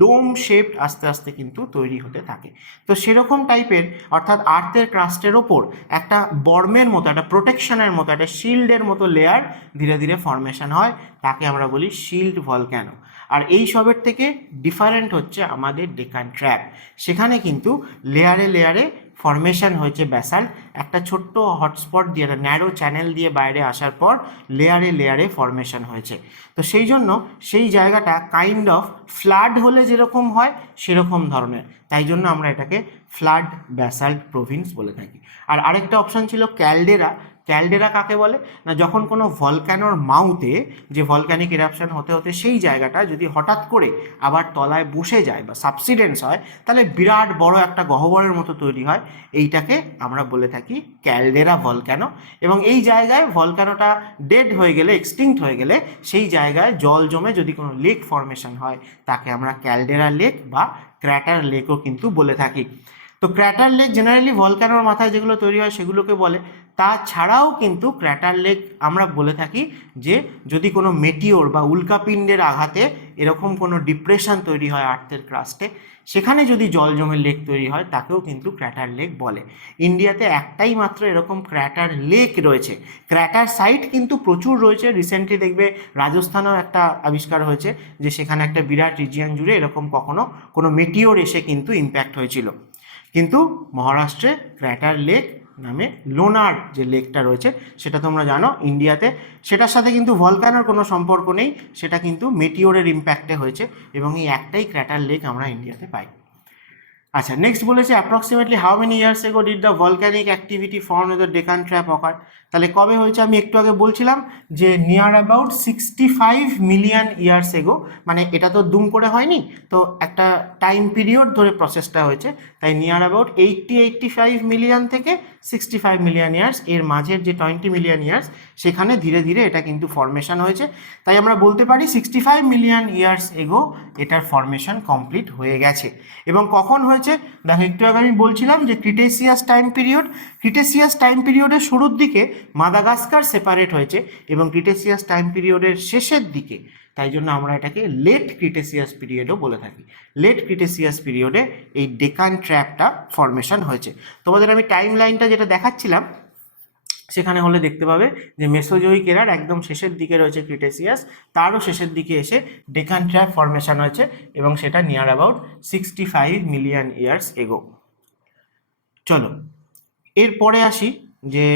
ডোম শেপড আস্তে আস্তে কিন্তু তৈরি হতে থাকে। তো সেরকম টাইপের অর্থাৎ আর্থের ক্রাস্টের ওপর একটা বর্মের মতো, একটা প্রোটেকশনের মতো, একটা শিল্ডের মতো লেয়ার ধীরে ধীরে ফর্মেশন হয়, তাকে আমরা বলি শিল্ড ভলক্যানো। আর এই সবের থেকে ডিফারেন্ট হচ্ছে আমাদের ডেকান ট্র্যাপ, সেখানে কিন্তু লেয়ারে লেয়ারে ফর্মেশন হয়েছে ব্যাসাল্ট, একটা ছোট্ট হটস্পট দিয়ে, একটা ন্যারো চ্যানেল দিয়ে বাইরে আসার পর লেয়ারে লেয়ারে ফর্মেশন হয়েছে। তো সেই জন্য সেই জায়গাটা কাইন্ড অফ ফ্লাড হলে যেরকম হয় সেরকম ধরনের, তাই জন্য আমরা এটাকে ফ্লাড ব্যাসাল্ট প্রভিন্স বলে থাকি। আর আরেকটা অপশান ছিল ক্যালডেরা। ক্যালডেরা কাকে বলে না, যখন কোনো ভলক্যানোর মাউথে যে ভলক্যানিক এরাপশন হতে হতে সেই জায়গাটা যদি হঠাৎ করে আবার তলায় বসে যায় বা সাবসিডেন্স হয়, তাহলে বিরাট বড় একটা গহ্বরের মতো তৈরি হয়, এইটাকে আমরা বলে থাকি ক্যালডেরা ভলক্যানো। এবং এই জায়গায় ভলক্যানোটা ডেড হয়ে গেলে, এক্সটিংক্ট হয়ে গেলে, সেই জায়গায় জল জমে যদি কোনো লেক ফর্মেশন হয় তাকে আমরা ক্যালডেরা লেক বা ক্র্যাটার লেকও কিন্তু বলে থাকি। তো ক্র্যাটার লেক জেনারেলি ভলক্যানোর মাথায় যেগুলো তৈরি হয় সেগুলোকে বলে। তাছাড়াও কিন্তু ক্র্যাটার লেক আমরা বলে থাকি যে যদি কোনো মেটিওর বা উল্কাপিণ্ডের আঘাতে এরকম কোনো ডিপ্রেশন তৈরি হয় আর্থের ক্রাস্টে, সেখানে যদি জল জমে লেক তৈরি হয় তাকেও কিন্তু ক্র্যাটার লেক বলে। ইন্ডিয়াতে একটাই মাত্র এরকম ক্র্যাটার লেক রয়েছে, ক্র্যাটার সাইট কিন্তু প্রচুর রয়েছে। রিসেন্টলি দেখবে রাজস্থানেও একটা আবিষ্কার হয়েছে যে সেখানে একটা বিরাট রিজিয়ন জুড়ে এরকম কখনো কোনো মেটিওর এসে কিন্তু ইম্প্যাক্ট হয়েছিল। কিন্তু মহারাষ্ট্রে ক্র্যাটার লেক নামে লোনার যে লেকটা রয়েছে সেটা তোমরা জানো ইন্ডিয়াতে, সেটার সাথে কিন্তু ভলক্যানোর কোনো সম্পর্ক নেই, সেটা কিন্তু মেটিওরের ইম্প্যাক্টে হয়েছে এবং এই একটাই ক্র্যাটার লেক আমরা ইন্ডিয়াতে পাই। আচ্ছা, নেক্সট বলেছে approximately how many years ago did the volcanic activity form the Deccan trap occur. তাহলে কবে হয়েছে আমি একটু আগে বলছিলাম যে near about 65 million years ago, মানে এটা তো দুম করে হয়নি, তো একটা টাইম পিরিয়ড ধরে প্রসেসটা হয়েছে, তাই নিয়ার অ্যাবাউট 85 মিলিয়ন থেকে 65 মিলিয়ন ইয়ার্স, এর মাঝের যে 20 মিলিয়ন ইয়ার্স সেখানে ধীরে ধীরে এটা কিন্তু ফর্মেশন হয়েছে। তাই আমরা বলতে পারি 65 মিলিয়ন ইয়ার্স এগো এটার ফর্মেশন কমপ্লিট হয়ে গেছে। এবং কখন হয়েছে দেখো, একটু আগে আমি বলছিলাম যে Cretaceous time period, Cretaceous time পিরিয়ডের শুরুর দিকে মাদাগাস্কার সেপারেট হয়েছে এবং ক্রিটেসিয়াস টাইম পিরিয়ডের শেষের দিকে, তাই জন্য আমরা এটাকে লেট ক্রিটেসিয়াস পিরিয়ডও বলে থাকি। লেট ক্রিটেসিয়াস পিরিয়ডে এই ডেকান ট্র্যাপটা ফর্মেশন হয়েছে। তোমাদের আমি টাইম লাইনটা যেটা দেখাচ্ছিলাম সেখানে হলে দেখতে পাবে যে মেসোজোয়িক এরার একদম শেষের দিকে রয়েছে ক্রিটেসিয়াস, তারও শেষের দিকে এসে ডেকান ট্র্যাপ ফর্মেশন হয়েছে এবং সেটা near about 65 million years ago. চলো এরপরে আসি যে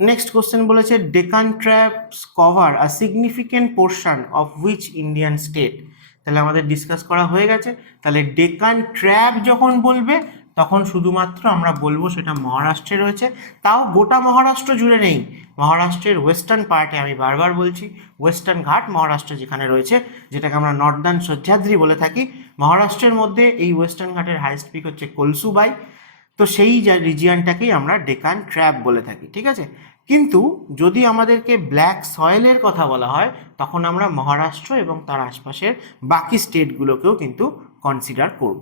নেক্সট কোশ্চেন বলেছে Deccan traps cover a significant portion of which Indian state. তাহলে আমাদের ডিসকাস করা হয়ে গেছে। তাহলে ডেকান ট্র্যাপ যখন বলবে তখন শুধুমাত্র আমরা বলবো সেটা মহারাষ্ট্রে রয়েছে, তাও গোটা মহারাষ্ট্র জুড়ে নেই, মহারাষ্ট্রের ওয়েস্টার্ন পার্টে, আমি বারবার বলছি ওয়েস্টার্ন ঘাট মহারাষ্ট্র যেখানে রয়েছে, যেটাকে আমরা নর্দার্ন সহ্যাদ্রি বলে থাকি, মহারাষ্ট্রের মধ্যে এই ওয়েস্টার্ন ঘাটের হাইস্ট পিক হচ্ছে কলসুবাই। তো সেই রিজিয়নটাকেই আমরা ডেকান ট্র্যাপ বলে থাকি, ঠিক আছে। কিন্তু যদি আমাদেরকে ব্ল্যাক সয়েলের কথা বলা হয় তখন আমরা মহারাষ্ট্র এবং তার আশপাশের বাকি স্টেটগুলোকেও কিন্তু কনসিডার করব।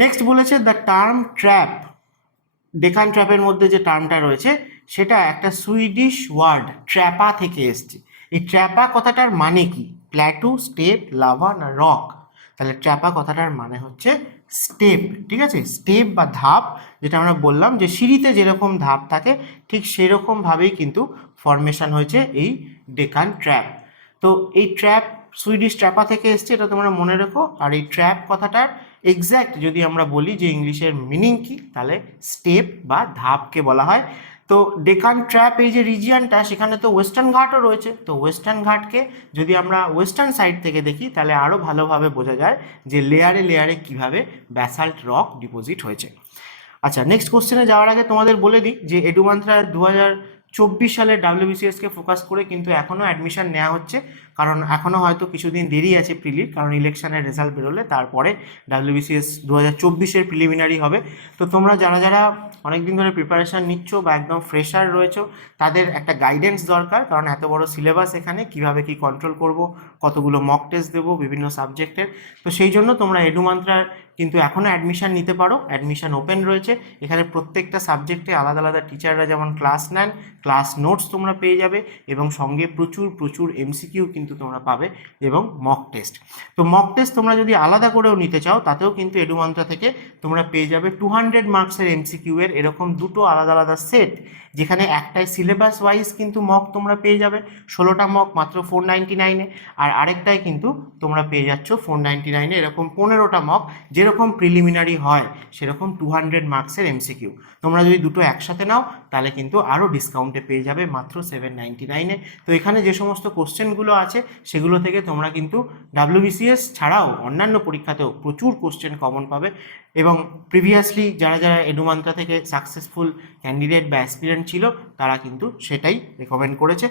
নেক্সট বলেছে দ্য টার্ম ট্র্যাপ, ডেকান ট্র্যাপের মধ্যে যে টার্মটা রয়েছে সেটা একটা সুইডিশ ওয়ার্ড ট্র্যাপা থেকে এসছে। এই ট্র্যাপা কথাটার মানে কি? প্ল্যাটু, স্টেপ, লাভা না রক? তাহলে ট্র্যাপা কথাটার মানে হচ্ছে স্টেপ, ঠিক আছে? স্টেপ বা ধাপ, যেটা আমরা বললাম যে সিঁড়িতে যেরকম ধাপ থাকে ঠিক সেরকমভাবেই কিন্তু ফরমেশন হয়েছে এই ডেকান ট্র্যাপ। তো এই ট্র্যাপ সুইডিশ ট্র্যাপা থেকে এসছে, এটা তোমরা মনে রেখো। আর এই ট্র্যাপ কথাটার এক্স্যাক্ট যদি আমরা বলি যে ইংলিশের মিনিং কি, তাহলে স্টেপ বা ধাপকে বলা হয়। তো ডেকান ট্র্যাপ এই যে রিজিয়নটা, সেখানে তো ওয়েস্টার্ন ঘাটও রয়েছে। তো ওয়েস্টার্ন ঘাটকে যদি আমরা ওয়েস্টার্ন সাইড থেকে দেখি তাহলে আরও ভালোভাবে বোঝা যায় যে লেয়ারে লেয়ারে কীভাবে ব্যাসাল্ট রক ডিপোজিট হয়েছে। আচ্ছা, নেক্সট কোশ্চেনে যাওয়ার আগে তোমাদের বলে দিই যে এডুমান্ত্রা 2024 সালের ডাব্লিউবিসিএসকে ফোকাস করে কিন্তু এখনও অ্যাডমিশন নেওয়া হচ্ছে, কারণ এখনও হয়তো কিছুদিন দেরি আছে প্রিলির, কারণ ইলেকশনের রেজাল্ট বেরোলে তারপরে ডাব্লিউবিসিএস 2024-এর প্রিলিমিনারি হবে। তো তোমরা যারা যারা অনেক দিন ধরে প্রিপারেশান নিচ্ছ বা একদম ফ্রেশার রয়েছো, তাদের একটা গাইডেন্স দরকার, কারণ এত বড় সিলেবাস এখানে কিভাবে কি কন্ট্রোল করব, কতগুলো মক টেস্ট দেবো বিভিন্ন সাবজেক্টের। তো সেই জন্য তোমরা এডুমান্ত্রার কিন্তু এখনও অ্যাডমিশান নিতে পারো, অ্যাডমিশান ওপেন রয়েছে। এখানে প্রত্যেকটা সাবজেক্টে আলাদা আলাদা টিচাররা যেমন ক্লাস নেন, ক্লাস নোটস তোমরা পেয়ে যাবে, এবং সঙ্গে প্রচুর প্রচুর এমসিকিউ কিন্তু তোমরা পাবে, এবং মক টেস্ট। তো মক টেস্ট তোমরা যদি আলাদা করেও নিতে চাও, তাতেও কিন্তু এডুমান্ত্রা থেকে তোমরা পেয়ে যাবে 200 মার্কসের এমসিকিউ এর এরকম দুটো আলাদা আলাদা সেট, যেখানে একটাই সিলেবাস ওয়াইজ কিন্তু মক তোমরা পেয়ে যাবে 16টা মক মাত্র 499-এ, আর আরেকটাই কিন্তু তোমরা পেয়ে যাচ্ছ 499-এ এরকম 15টা মক, যেরকম প্রিলিমিনারি হয় সেরকম 200 মার্কসের এমসিকিউ। তোমরা যদি দুটো একসাথে নাও তাহলে কিন্তু আরও ডিসকাউন্টে পেয়ে যাবে মাত্র 799-এ। তো এখানে যে সমস্ত কোশ্চেনগুলো আছে সেগুলো থেকে তোমরা কিন্তু ডাব্লিউবিসিএস ছাড়াও অন্যান্য পরীক্ষাতেও প্রচুর কোশ্চেন কমন পাবে, এবং প্রিভিয়াসলি যারা যারা এডুমান্ত্রা থেকে সাকসেসফুল ক্যান্ডিডেট বা অ্যাসপিরেন্ট ছিল তারা কিন্তু সেটাই রেকমেন্ড করেছে।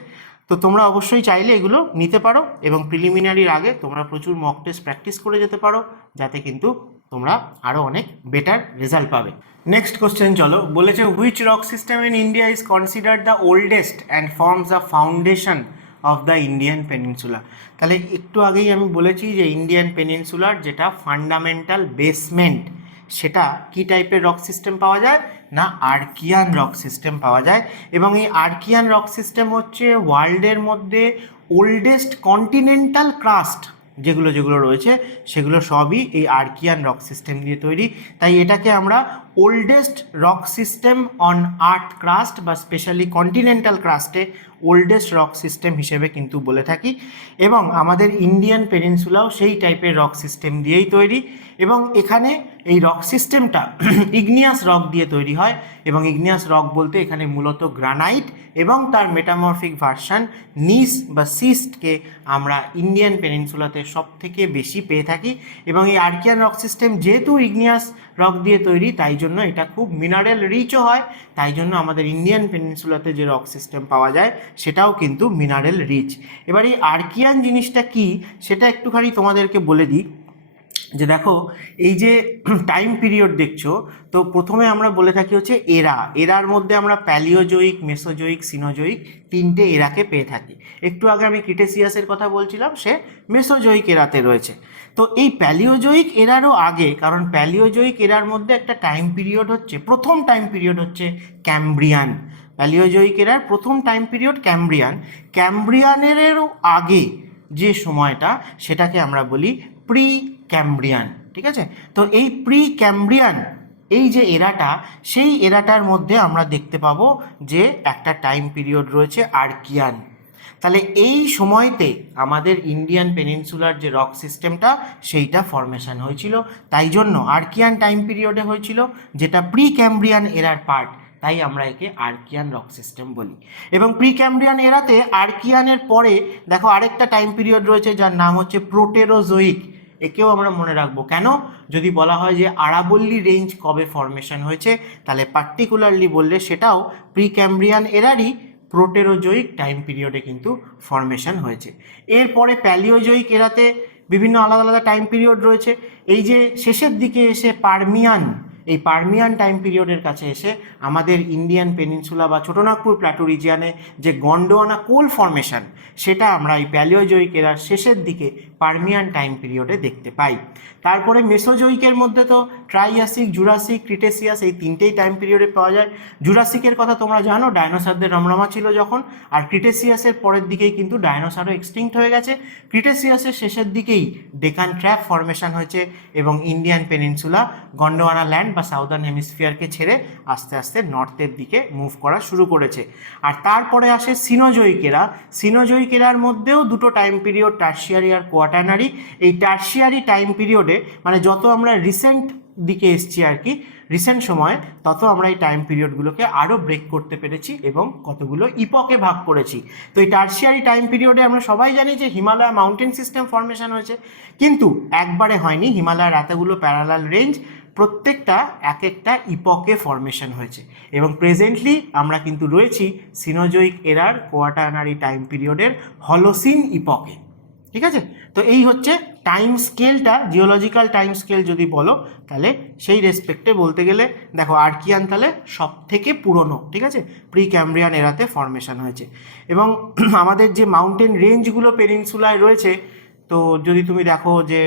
তো তোমরা অবশ্যই চাইলে এগুলো নিতে পারো, এবং প্রিলিমিনারির আগে তোমরা প্রচুর মক টেস্ট প্র্যাকটিস করে যেতে পারো, যাতে কিন্তু তোমরা আরও অনেক বেটার রেজাল্ট পাবে। নেক্সট কোশ্চেন চলো, বলেছে which rock system in India is considered the oldest and forms the foundation of the Indian peninsula. তাহলে একটু আগেই আমি বলেছি যে ইন্ডিয়ান পেনিনসুলার যেটা ফান্ডামেন্টাল বেসমেন্ট, সেটা কি টাইপের রক সিস্টেম পাওয়া যায় না, আর্কিয়ান রক সিস্টেম পাওয়া যায়। এবং এই আর্কিয়ান রক সিস্টেম হচ্ছে ওয়ার্ল্ডের মধ্যে ওল্ডেস্ট কন্টিনেন্টাল ক্রাস্ট যেগুলো যেগুলো রয়েছে সেগুলো সবই এই আর্কিয়ান রক সিস্টেম দিয়ে তৈরি। তাই এটাকে আমরা oldest rock system on earth crust বা স্পেশালি কন্টিনেন্টাল ক্রাস্টে ওল্ডেস্ট রক সিস্টেম হিসেবে কিন্তু বলে থাকি। এবং আমাদের ইন্ডিয়ান পেনিনসুলাও সেই টাইপের রক সিস্টেম দিয়েই তৈরি, এবং এখানে এই রক সিস্টেমটা ইগনিয়াস রক দিয়ে তৈরি হয়। এবং ইগনিয়াস রক বলতে এখানে মূলত গ্রানাইট এবং তার মেটামরফিক ভার্সন নিস বা সিস্টকে আমরা ইন্ডিয়ান পেনিনসুলাতে সব থেকে বেশি পেয়ে থাকি। এবং এই আর্কিয়ান রক সিস্টেম যেহেতু ইগনিয়াস রক দিয়ে তৈরি, তাই জন্য এটা খুব মিনারেল রিচও হয়, তাই জন্য আমাদের ইন্ডিয়ান পেনিনসুলাতে যে রক সিস্টেম পাওয়া যায় সেটাও কিন্তু মিনারেল রিচ। এবার এই আর্কিয়ান জিনিসটা কি সেটা একটুখানি তোমাদেরকে বলে দিই, যে দেখো এই যে টাইম পিরিয়ড দেখছো, তো প্রথমে আমরা বলে থাকি হচ্ছে এরার মধ্যে আমরা প্যালিওজোইক, মেসোজোইক, সিনোজোইক তিনটে এরাকে পেয়ে থাকি। একটু আগে আমি ক্রিটেসিয়াসের কথা বলছিলাম, সে মেসোজোইক এরাতে রয়েছে। তো এই প্যালিওজোইক এরারও আগে, কারণ প্যালিওজোইক এরার মধ্যে একটা টাইম পিরিয়ড হচ্ছে, প্রথম টাইম পিরিয়ড হচ্ছে ক্যামব্রিয়ান। প্যালিওজোইক এরার প্রথম টাইম পিরিয়ড ক্যামব্রিয়ানেরও আগে যে সময়টা সেটাকে আমরা বলি প্রি ক্যামব্রিয়ান, ঠিক আছে? তো এই প্রি ক্যামব্রিয়ান এই যে এরাটা, সেই এরাটার মধ্যে আমরা দেখতে পাবো যে একটা টাইম পিরিয়ড রয়েছে আর্কিয়ান। তাহলে এই সময়তে আমাদের ইন্ডিয়ান পেনিনসুলার যে রক সিস্টেমটা সেইটা ফরমেশন হয়েছিল, তাই জন্য আর্কিয়ান টাইম পিরিয়ডে হয়েছিল, যেটা প্রি ক্যামব্রিয়ান এরার পার্ট, তাই আমরা একে আর্কিয়ান রক সিস্টেম বলি। এবং প্রি ক্যামব্রিয়ান এরাতে আর্কিয়ানের পরে দেখো আরেকটা টাইম পিরিয়ড রয়েছে যার নাম হচ্ছে প্রোটেরোজোইক। একেও আমরা মনে রাখবো, কেন? যদি বলা হয় যে আরাবল্লী রেঞ্জ কবে ফরমেশন হয়েছে, তাহলে পার্টিকুলারলি বললে সেটাও প্রি ক্যামব্রিয়ান এরারই প্রোটেরোজোইক টাইম পিরিয়ডে কিন্তু ফরমেশন হয়েছে। এরপরে প্যালিওজোইক এরাতে বিভিন্ন আলাদা আলাদা টাইম পিরিয়ড রয়েছে। এই যে শেষের দিকে এসে পার্মিয়ান এই পার্মিয়ান টাইম পিরিয়ডের কাছে এসে আমাদের ইন্ডিয়ান পেনিনসুলা বা ছোটনাগপুর প্ল্যাটু রিজিয়ানে যে গন্ডোয়ানা কোল ফর্মেশন সেটা আমরা এই প্যালিওজয়িক এরার শেষের দিকে পার্মিয়ান টাইম পিরিয়ডে দেখতে পাই। তারপরে মেসোজয়িকের মধ্যে তো ট্রাইয়াসিক, জুরাসিক, ক্রিটেসিয়াস এই তিনটেই টাইম পিরিয়ডে পাওয়া যায়। জুরাসিকের কথা তোমরা জানো, ডাইনোসরদের রমরমা ছিল যখন, আর ক্রিটেসিয়াসের পরের দিকেই কিন্তু ডাইনোসরও এক্সটিংক্ট হয়ে গেছে। ক্রিটেসিয়াসের শেষের দিকেই ডেকান ট্র্যাপ ফর্মেশন হয়েছে এবং ইন্ডিয়ান পেনিনসুলা গন্ডোয়ানা ল্যান্ড বা সাউদার্ন হেমিস্ফিয়ারকে ছেড়ে আস্তে আস্তে নর্থের দিকে মুভ করা শুরু করেছে। আর তারপরে আসে সিনোজয়িক এরা। সিনোজয়িক এরার মধ্যেও দুটো টাইম পিরিয়ড, টার্সিয়ারি আর কোয়াটার্নারি। এই টার্সিয়ারি টাইম পিরিয়ডে মানে যত আমরা রিসেন্ট দিকে এসছি আর কি, রিসেন্ট সময়ে, তত আমরা এই টাইম পিরিয়ডগুলোকে আরও ব্রেক করতে পেরেছি এবং কতগুলো ইপকে ভাগ করেছি। তো এই টার্সিয়ারি টাইম পিরিয়ডে আমরা সবাই জানি যে হিমালয় মাউন্টেন সিস্টেম ফর্মেশন হয়েছে, কিন্তু একবারে হয়নি। হিমালয়ের এতগুলো প্যারালাল রেঞ্জ, প্রত্যেকটা এক একটা ইপকে ফর্মেশন হয়েছে এবং প্রেজেন্টলি আমরা কিন্তু রয়েছি সিনোজয়িক এরার কোয়াটার্নারি টাইম পিরিয়ডের হলোসিন ইপকে। ঠিক আছে, তো এই হচ্ছে টাইম স্কেলটা, জিওলজিক্যাল টাইম স্কেল যদি বলো তাহলে সেই রেসপেক্টে বলতে গেলে দেখো আর্কিয়ান তাহলে সব থেকে পুরনো, ঠিক আছে, প্রি ক্যাম্ব্রিয়ান এরাতে ফর্মেশন হয়েছে। এবং আমাদের যে মাউন্টেন রেঞ্জগুলো পেনিনসুলায় রয়েছে, তো যদি তুমি দেখো যে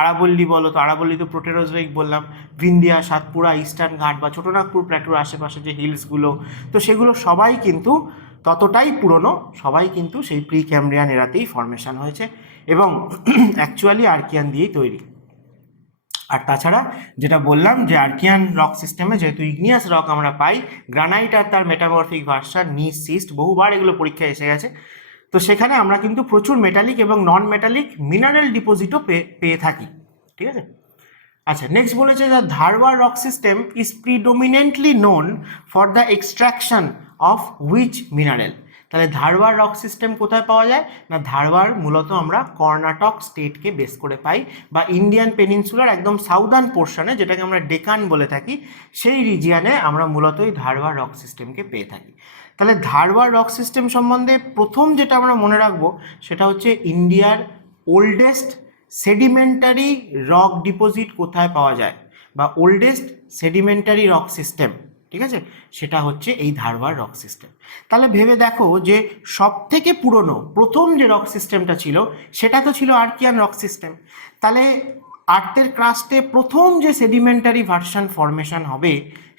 আরাবল্লী বলো, তো আরাবল্লী তো প্রোটেরোজোইক বললাম, ভিন্ধিয়া, সাতপুরা, ইস্টার্ন ঘাট বা ছোটনাগপুর প্ল্যাটুর আশেপাশে যে হিলসগুলো, তো সেগুলো সবাই কিন্তু ততটাই পুরনো, সবাই কিন্তু সেই প্রি ক্যাম্ব্রিয়ান এরাতেই ফর্মেশন হয়েছে এবং অ্যাকচুয়ালি আর্কিয়ান দিয়েই তৈরি। আর তাছাড়া যেটা বললাম যে আর্কিয়ান রক সিস্টেমে যেহেতু ইগনিয়াস রক আমরা পাই, গ্রানাইট আর তার মেটামরফিক ভার্সন, নিস, সিস্ট, বহুবার এগুলো পরীক্ষায় এসে গেছে, তো সেখানে আমরা কিন্তু প্রচুর মেটালিক এবং নন মেটালিক মিনারেল ডিপোজিটও পেয়ে থাকি। ঠিক আছে, আচ্ছা, নেক্সট বলেছে যে Dharwad rock system is predominantly known for the extraction of which mineral. তাহলে ধারওয়াড় রক সিস্টেম কোথায় পাওয়া যায় না, ধারওয়াড় মূলত আমরা কর্ণাটক স্টেটকে বেস করে পাই, বা ইন্ডিয়ান পেনিনসুলার একদম সাউদার্ন পোর্শনে, যেটাকে আমরা ডেকান বলে থাকি, সেই রিজিয়ানে আমরা মূলত এই ধারওয়াড় রক সিস্টেমকে পেয়ে থাকি। তাহলে ধারওয়াড় রক সিস্টেম সম্বন্ধে প্রথম যেটা আমরা মনে রাখবো সেটা হচ্ছে ইন্ডিয়ার ওল্ডেস্ট সেডিমেন্টারি রক ডিপোজিট কোথায় পাওয়া যায়, বা ওল্ডেস্ট সেডিমেন্টারি রক সিস্টেম, ঠিক আছে, সেটা হচ্ছে এই ধারওয়াড় রক সিস্টেম। তাহলে ভেবে দেখো যে সব থেকে পুরনো প্রথম যে রক সিস্টেমটা ছিল সেটা তো ছিল আর্কিয়ান রক সিস্টেম। তাহলে আর্থের ক্রাস্টে প্রথম যে সেডিমেন্টারি ভার্সন ফর্মেশন হবে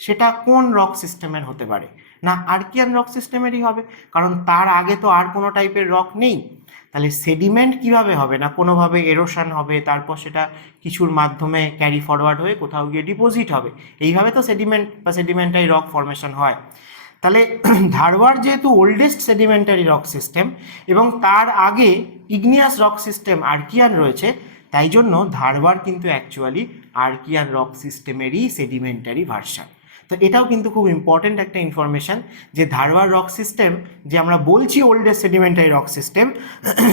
সেটা কোন রক সিস্টেমের হতে পারে না, আর্কিয়ান রক সিস্টেমেরই হবে, কারণ তার আগে তো আর কোনো টাইপের রক নেই। তাহলে সেডিমেন্ট কিভাবে হবে না, কোনোভাবে এরোশন হবে, তারপর সেটা কিছুর মাধ্যমে ক্যারি ফরওয়ার্ড হয়ে কোথাও গিয়ে ডিপোজিট হবে, এইভাবে তো সেডিমেন্ট বা সেডিমেন্টারি রক ফর্মেশন হয়। তাহলে ধারওয়াড় যেহেতু ওল্ডেস্ট সেডিমেন্টারি রক সিস্টেম এবং তার আগে ইগনিয়াস রক সিস্টেম আর্কিয়ান রয়েছে, তাই জন্য ধারওয়াড় কিন্তু অ্যাকচুয়ালি আর্কিয়ান রক সিস্টেমেরই সেডিমেন্টারি ভার্সন। তো এটাও কিন্তু খুব ইম্পর্টেন্ট একটা ইনফরমেশান যে ধারওয়াড় রক সিস্টেম যে আমরা বলছি ওল্ডেস্ট সেডিমেন্টারি রক সিস্টেম,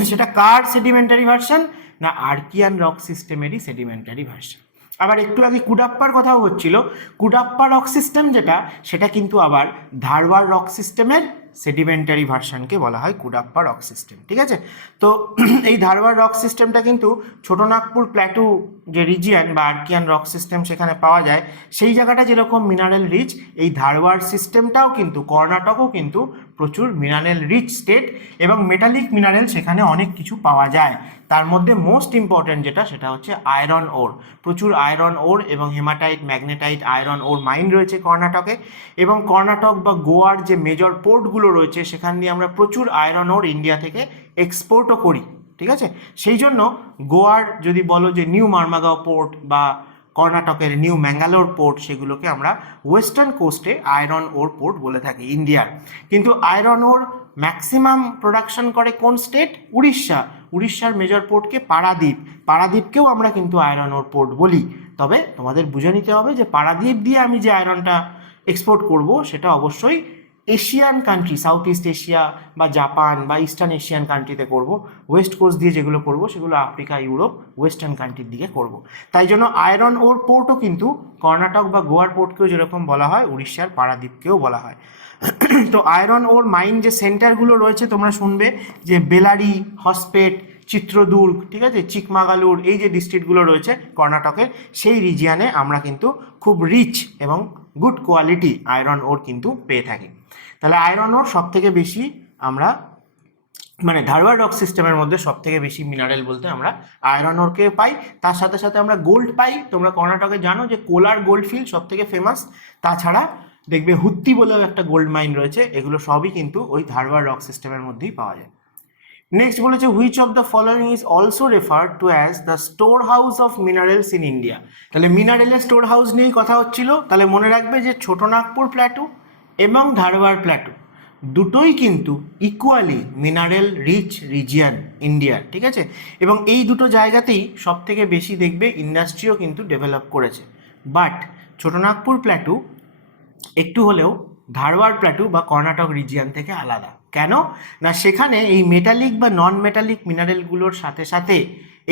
সেটা কার সেডিমেন্টারি ভার্সন না, আর্কিয়ান রক সিস্টেমেরই সেডিমেন্টারি ভার্সন। আবার একটু আগে কুডাপ্পার কথাও হচ্ছিল, কুডাপ্পা রক সিস্টেম যেটা, সেটা কিন্তু আবার ধারওয়াড় রক সিস্টেমের সেডিমেন্টারি ভার্সনকে বলা হয় কুডাপ্পা রক সিস্টেম। ঠিক আছে, তো এই ধারওয়াড় রক সিস্টেমটা কিন্তু ছোটনাগপুর প্ল্যাটু যে রিজিয়ান বা আর্কিয়ান রক সিস্টেম সেখানে পাওয়া যায়, সেই জায়গাটা যেরকম মিনারেল রিচ, এই ধারওয়াড় সিস্টেমটাও কিন্তু, কর্ণাটকও কিন্তু প্রচুর মিনারেল রিচ স্টেট এবং মেটালিক মিনারেল সেখানে অনেক কিছু পাওয়া যায়। তার মধ্যে মোস্ট ইম্পর্ট্যান্ট যেটা, সেটা হচ্ছে আয়রন ওর, প্রচুর আয়রন ওর এবং হেমাটাইট, ম্যাগনেটাইট, আয়রন ওর মাইন রয়েছে কর্ণাটকে। এবং কর্ণাটক বা গোয়ার যে মেজর পোর্টগুলো রয়েছে সেখান দিয়ে আমরা প্রচুর আয়রন ওর ইন্ডিয়া থেকে এক্সপোর্টও করি। ঠিক আছে, সেই জন্য গোয়ার যদি বলো যে নিউ মারমাগাঁও পোর্ট বা কর্ণাটকের নিউ ম্যাঙ্গালোর পোর্ট, সেগুলোকে আমরা ওয়েস্টার্ন কোস্টে আয়রন ওর পোর্ট বলে থাকি ইন্ডিয়ার। কিন্তু আয়রন ওর ম্যাক্সিমাম প্রোডাকশন করে কোন স্টেট, উড়িষ্যা। উড়িষ্যার মেজর পোর্টকে পারাদ্বীপ, পারাদ্বীপকেও আমরা কিন্তু আয়রন ওর পোর্ট বলি। তবে তোমাদের বুঝে নিতে হবে যে পারাদ্বীপ দিয়ে আমি যে আয়রনটা এক্সপোর্ট করব সেটা অবশ্যই Asian country, south east Asia বা জাপান বা ইস্টার্ন এশিয়ান কান্ট্রিতে করব। ওয়েস্ট কোস্ট দিয়ে যেগুলো করব সেগুলো আফ্রিকা, ইউরোপ, ওয়েস্টার্ন কান্ট্রির দিকে করব। তাই জন্য আয়রন ওর পোর্টও কিন্তু কর্ণাটক বা গোয়ার পোর্টকেও যেরকম বলা হয়, উড়িষ্যার পারাদ্বীপকেও বলা হয়। তো আয়রন ওর মাইন যে সেন্টারগুলো রয়েছে তোমরা শুনবে যে বেলারি, হসপেট, চিত্রদুর্গ, ঠিক আছে, চিকমাগালুর, এই যে ডিস্ট্রিক্টগুলো রয়েছে কর্ণাটকের, সেই রিজিয়ানে আমরা কিন্তু খুব রিচ এবং গুড কোয়ালিটি আয়রন ওর কিন্তু পেয়ে থাকি। তাহলে আয়রন ওর সব থেকে বেশি আমরা মানে ধারওয়াড় রক সিস্টেমের মধ্যে সব থেকে বেশি মিনারেল বলতে আমরা আয়রন ওরকে পাই। তার সাথে সাথে আমরা গোল্ড পাই। তোমরা কর্ণাটকে জানো যে কোলার গোল্ড ফিল্ড সব থেকে ফেমাস। তাছাড়া দেখবে হুত্তি বলেও একটা গোল্ড মাইন রয়েছে। এগুলো সবই কিন্তু ওই ধারওয়াড় রক সিস্টেমের মধ্যেই পাওয়া যায়। নেক্সট বলেছে which of the following is also referred to as the store house of minerals in India. তাহলে মিনারেলের স্টোর হাউস নিয়েই কথা হচ্ছিল। তাহলে মনে রাখবে যে ছোটনাগপুর প্ল্যাটু এবং ধারওয়াড় প্ল্যাটু দুটোই কিন্তু ইকুয়ালি মিনারেল রিচ রিজিয়ান ইন্ডিয়ার, ঠিক আছে। এবং এই দুটো জায়গাতেই সব থেকে বেশি দেখবে ইন্ডাস্ট্রিও কিন্তু ডেভেলপ করেছে। বাট ছোটনাগপুর প্ল্যাটু একটু হলেও ধারওয়াড় প্ল্যাটু বা কর্ণাটক রিজিয়ান থেকে আলাদা। কেন না, সেখানে এই মেটালিক বা নন মেটালিক মিনারেলগুলোর সাথে সাথে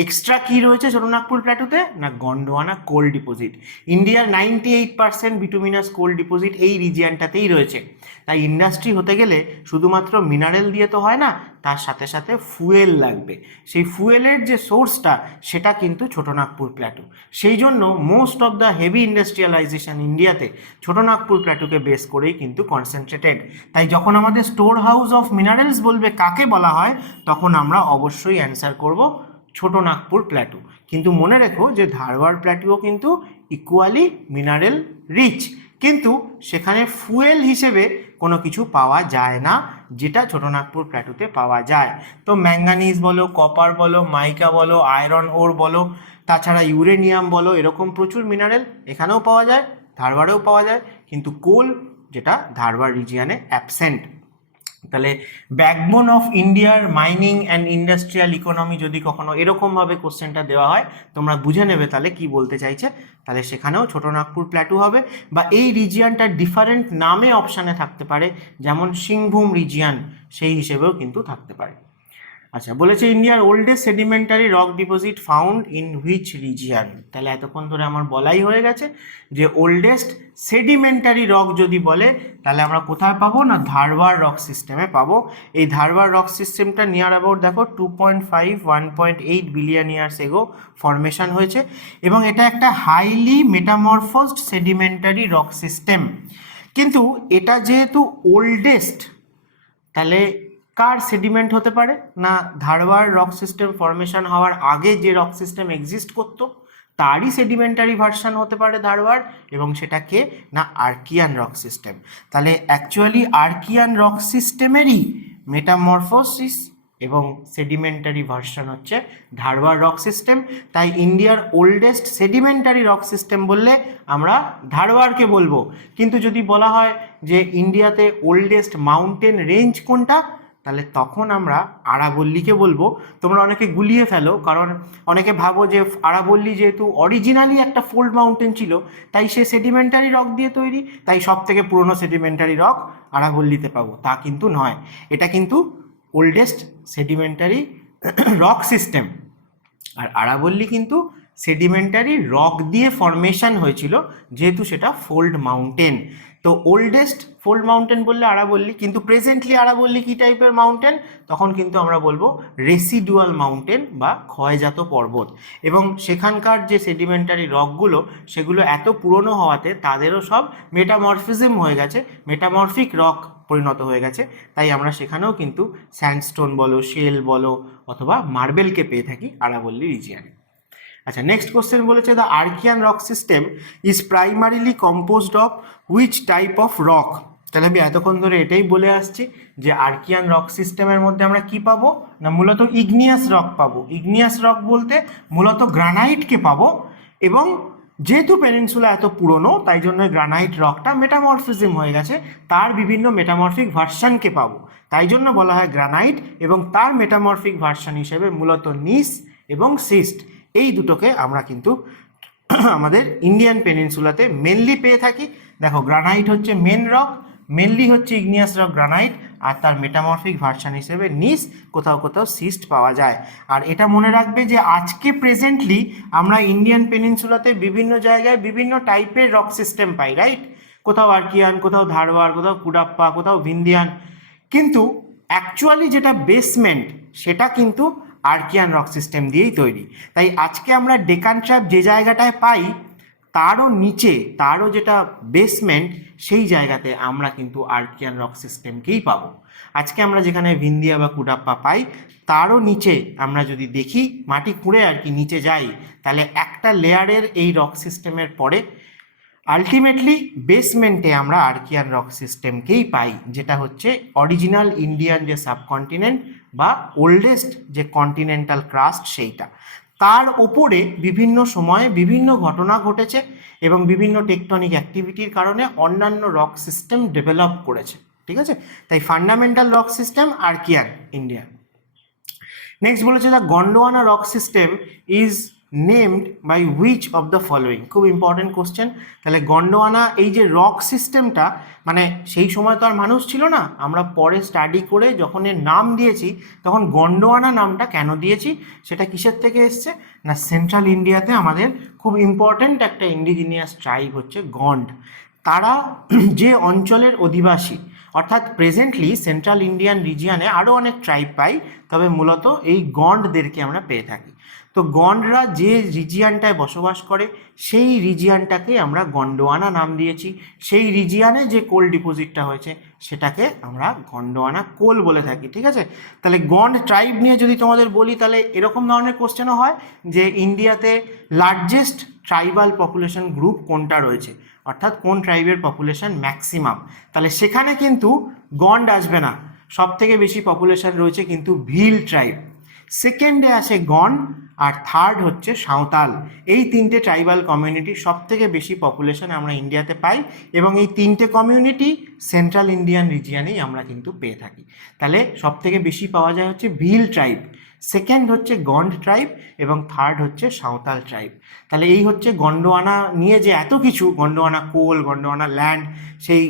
এক্সট্রা কী রয়েছে ছোটনাগপুর প্ল্যাটুতে না, গন্ডোয়ানা কোল ডিপোজিট। ইন্ডিয়ার 98% বিটুমিনাস কোল ডিপোজিট এই রিজিয়ানটাতেই রয়েছে। তাই ইন্ডাস্ট্রি হতে গেলে শুধুমাত্র মিনারেল দিয়ে তো হয় না, তার সাথে সাথে ফুয়েল লাগবে। সেই ফুয়েলের যে সোর্সটা সেটা কিন্তু ছোটনাগপুর প্ল্যাটু। সেই জন্য most of the heavy industrialisation ইন্ডিয়াতে ছোটনাগপুর প্ল্যাটুকে বেস করেই কিন্তু কনসেন্ট্রেটেড। তাই যখন আমাদের স্টোর হাউস অফ মিনারেলস বলবে কাকে বলা হয়, তখন আমরা অবশ্যই অ্যান্সার করব ছোটনাগপুর প্ল্যাটু। কিন্তু মনে রেখো যে ধারওয়াড় প্ল্যাটুও কিন্তু ইকুয়ালি মিনারেল রিচ, কিন্তু সেখানে ফুয়েল হিসেবে কোনো কিছু পাওয়া যায় না যেটা ছোটনাগপুর প্ল্যাটুতে পাওয়া যায়। তো ম্যাঙ্গানিজ বলো, কপার বলো, মাইকা বলো, আয়রন ওর বলো, তাছাড়া ইউরেনিয়াম বলো, এরকম প্রচুর মিনারেল এখানেও পাওয়া যায়, ধারওয়াড়েও পাওয়া যায়, কিন্তু কোল যেটা ধারওয়াড় রিজিয়ানে অ্যাবসেন্ট। তাহলে ব্যাকবোন অফ ইন্ডিয়ার মাইনিং অ্যান্ড ইন্ডাস্ট্রিয়াল ইকোনমি যদি কখনো এরকমভাবে কোশ্চেনটা দেওয়া হয়, তোমরা বুঝে নেবে তাহলে কি বলতে চাইছে। তাহলে সেখানেও ছোটনাগপুর প্ল্যাটু হবে, বা এই রিজিয়ানটা ডিফারেন্ট নামে অপশানে থাকতে পারে, যেমন সিংভূম রিজিয়ান, সেই হিসেবেও কিন্তু থাকতে পারে। আচ্ছা, বলেছে ইন্ডিয়ার oldest sedimentary rock deposit found in which region. তাহলে এতক্ষণ ধরে আমার বলাই হয়ে গেছে যে ওল্ডেস্ট সেডিমেন্টারি রক যদি বলে তাহলে আমরা কোথায় পাবো না, ধারওয়াড় রক সিস্টেমে পাবো। এই ধারওয়াড় রক সিস্টেমটা নিয়ার অ্যাবাউট দেখো 2.5 1.8 বিলিয়ন ইয়ার্স এগো ফরমেশন হয়েছে, এবং এটা একটা highly metamorphosed sedimentary rock system. কিন্তু এটা যেহেতু ওল্ডেস্ট, তাহলে কার সেডিমেন্ট হতে পারে না, ধারওয়াড় রক সিস্টেম ফরমেশন হওয়ার আগে যে রক সিস্টেম এক্সিস্ট করতো তারই সেডিমেন্টারি ভার্সন হতে পারে ধারওয়াড়, এবং সেটা কে না আর্কিয়ান রক সিস্টেম। তাহলে অ্যাকচুয়ালি আর্কিয়ান রক সিস্টেমেরই মেটামরফোসিস এবং সেডিমেন্টারি ভার্সন হচ্ছে ধারওয়াড় রক সিস্টেম। তাই ইন্ডিয়ার ওল্ডেস্ট সেডিমেন্টারি রক সিস্টেম বললে আমরা ধারওয়াড়কে বলবো। কিন্তু যদি বলা হয় যে ইন্ডিয়াতে ওল্ডেস্ট মাউন্টেন রেঞ্জ কোনটা, তাহলে তখন আমরা আরাবল্লীকে বলবো। তোমরা অনেকে গুলিয়ে ফেলো, কারণ অনেকে ভাবো যে আরাবল্লী যেহেতু অরিজিনালি একটা ফোল্ড মাউন্টেন ছিল, তাই সে সেডিমেন্টারি রক দিয়ে তৈরি, তাই সব থেকে পুরনো সেডিমেন্টারি রক আরাবল্লীতে পাবো। তা কিন্তু নয়, এটা কিন্তু ওল্ডেস্ট সেডিমেন্টারি রক সিস্টেম। আর আরাবল্লী কিন্তু সেডিমেন্টারি রক দিয়ে ফরমেশন হয়েছিল, যেহেতু সেটা ফোল্ড মাউন্টেন। তো ওল্ডেস্ট ফোল্ড মাউন্টেন বললে আরাবল্লী, কিন্তু প্রেজেন্টলি আরাবল্লী কী টাইপের মাউন্টেন, তখন কিন্তু আমরা বলবো রেসিডুয়াল মাউন্টেন বা ক্ষয়জাত পর্বত। এবং সেখানকার যে সেডিমেন্টারি রকগুলো সেগুলো এত পুরনো হওয়াতে তাদেরও সব মেটামরফিজম হয়ে গেছে, মেটামরফিক রক পরিণত হয়ে গেছে। তাই আমরা সেখানেও কিন্তু স্যান্ডস্টোন বলো, শেল বলো, অথবা মার্বেলকে পেয়ে থাকি আরাবল্লী রিজিয়ানে। আচ্ছা, নেক্সট কোশ্চেন বলেছে the Archaean rock system is primarily composed of which type of rock. তাহলে আমি এতক্ষণ ধরে এটাই বলে আসছি যে আর্কিয়ান রক সিস্টেমের মধ্যে আমরা কি পাবো না, মূলত ইগনিয়াস রক পাবো। ইগনিয়াস রক বলতে মূলত গ্রানাইটকে পাবো, এবং যেহেতু পেনিনসুলা এত পুরনো তাই জন্য গ্রানাইট রকটা মেটামরফিজম হয়ে গেছে, তার বিভিন্ন মেটামরফিক ভার্সনকে পাবো। তাই জন্য বলা হয় গ্রানাইট, এবং তার মেটামরফিক ভার্সন হিসেবে মূলত নিস এবং সিস্ট, এই দুটোকে আমরা কিন্তু আমাদের ইন্ডিয়ান পেনিনসুলাতে মেনলি পেয়ে থাকি। দেখো, গ্রানাইট হচ্ছে মেন রক, মেনলি হচ্ছে ইগনিয়াস রক গ্রানাইট, আর তার মেটামরফিক ভার্সন হিসেবে নিস, কোথাও কোথাও সিস্ট পাওয়া যায়। আর এটা মনে রাখবে যে আজকে প্রেজেন্টলি আমরা ইন্ডিয়ান পেনিনসুলাতে বিভিন্ন জায়গায় বিভিন্ন টাইপের রক সিস্টেম পাই, রাইট? কোথাও আর্কিয়ান, কোথাও ধারওয়াড়, কোথাও কুডাপ্পা, কোথাও ভিন্দিয়ান, কিন্তু অ্যাকচুয়ালি যেটা বেসমেন্ট সেটা কিন্তু আর্কিয়ান রক সিস্টেম দিয়েই তৈরি। তাই আজকে আমরা ডেকান ট্র্যাপ যে জায়গাটায় পাই তারও নিচে, তারও যেটা বেসমেন্ট, সেই জায়গাতে আমরা কিন্তু আর্কিয়ান রক সিস্টেমকেই পাবো। আজকে আমরা যেখানে ভিন্দিয়া বা কুডাপ্পা পাই তারও নিচে আমরা যদি দেখি, মাটি খুঁড়ে আর কি নিচে যাই, তাহলে একটা লেয়ারের এই রক সিস্টেমের পরে আলটিমেটলি বেসমেন্টে আমরা আর্কিয়ান রক সিস্টেমকেই পাই, যেটা হচ্ছে অরিজিনাল ইন্ডিয়ান যে সাবকন্টিনেন্ট বা ওল্ডেস্ট যে কন্টিনেন্টাল ক্রাস্ট সেইটা। তার ওপরে বিভিন্ন সময়ে বিভিন্ন ঘটনা ঘটেছে এবং বিভিন্ন টেকটনিক অ্যাক্টিভিটির কারণে অন্যান্য রক সিস্টেম ডেভেলপ করেছে, ঠিক আছে। তাই fundamental rock system archaean Indian. Next বলেছে the Gondwana rock system is named by which of the following. খুব ইম্পর্টেন্ট কোশ্চেন। তাহলে গন্ডোয়ানা এই যে রক সিস্টেমটা, মানে সেই সময় তো আর মানুষ ছিল না, আমরা পরে স্টাডি করে যখন এর নাম দিয়েছি তখন গন্ডোয়ানা নামটা কেন দিয়েছি, সেটা কিসের থেকে এসছে না, সেন্ট্রাল ইন্ডিয়াতে আমাদের খুব ইম্পর্টেন্ট একটা ইন্ডিজিনিয়াস ট্রাইব হচ্ছে গন্ড। তারা যে অঞ্চলের অধিবাসী, অর্থাৎ প্রেজেন্টলি সেন্ট্রাল ইন্ডিয়ান রিজিয়ানে আরও অনেক ট্রাইব পাই, তবে মূলত এই গন্ডদেরকে আমরা পেয়ে থাকি। তো গন্ডরা যে রিজিয়ানটায় বসবাস করে সেই রিজিয়ানটাকে আমরা গন্ডোয়ানা নাম দিয়েছি। সেই রিজিয়ানে যে কোল ডিপোজিটটা হয়েছে সেটাকে আমরা গন্ডোয়ানা কোল বলে থাকি, ঠিক আছে। তাহলে গন্ড ট্রাইব নিয়ে যদি তোমাদের বলি, তাহলে এরকম ধরনের কোশ্চেনও হয় যে ইন্ডিয়াতে লার্জেস্ট ট্রাইবাল পপুলেশন গ্রুপ কোনটা রয়েছে, অর্থাৎ কোন ট্রাইবের পপুলেশন ম্যাক্সিমাম। তাহলে সেখানে কিন্তু গন্ড আসবে না, সব থেকে বেশি পপুলেশন রয়েছে কিন্তু ভিল ট্রাইব, সেকেন্ডে আসে গন্ড, আর থার্ড হচ্ছে সাঁওতাল। এই তিনটে ট্রাইবাল কমিউনিটি সব থেকে বেশি পপুলেশন আমরা ইন্ডিয়াতে পাই এবং এই তিনটে কমিউনিটি সেন্ট্রাল ইন্ডিয়ান রিজিয়ানেই আমরা কিন্তু পেয়ে থাকি। তাহলে সব থেকে বেশি পাওয়া যায় হচ্ছে ভিল ট্রাইব, সেকেন্ড হচ্ছে গন্ড ট্রাইব এবং থার্ড হচ্ছে সাঁওতাল ট্রাইব। তাহলে এই হচ্ছে গন্ডোয়ানা নিয়ে যে এত কিছু, গন্ডোয়ানা কোল, গন্ডোয়ানা ল্যান্ড, সেই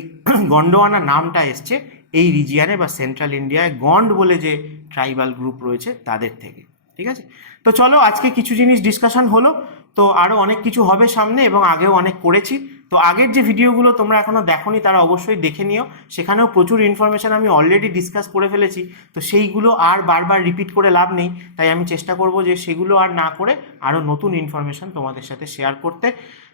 গন্ডোয়ানা নামটা এসছে এই রিজিয়ানে বা সেন্ট্রাল ইন্ডিয়ায় গন্ড বলে যে ট্রাইবাল গ্রুপ রয়েছে তাদের থেকে, ঠিক আছে। তো চলো আজকে কিছু জিনিস ডিসকাশন হলো, তো আরও অনেক কিছু হবে সামনে এবং আগেও অনেক করেছি। তো আগের যে ভিডিওগুলো তোমরা এখনও দেখোনি তারা অবশ্যই দেখে নিও, সেখানেও প্রচুর ইনফরমেশান আমি অলরেডি ডিসকাস করে ফেলেছি। তো সেইগুলো আর বারবার রিপিট করে লাভ নেই, তাই আমি চেষ্টা করব যে সেগুলো আর না করে আরও নতুন ইনফরমেশান তোমাদের সাথে শেয়ার করতে।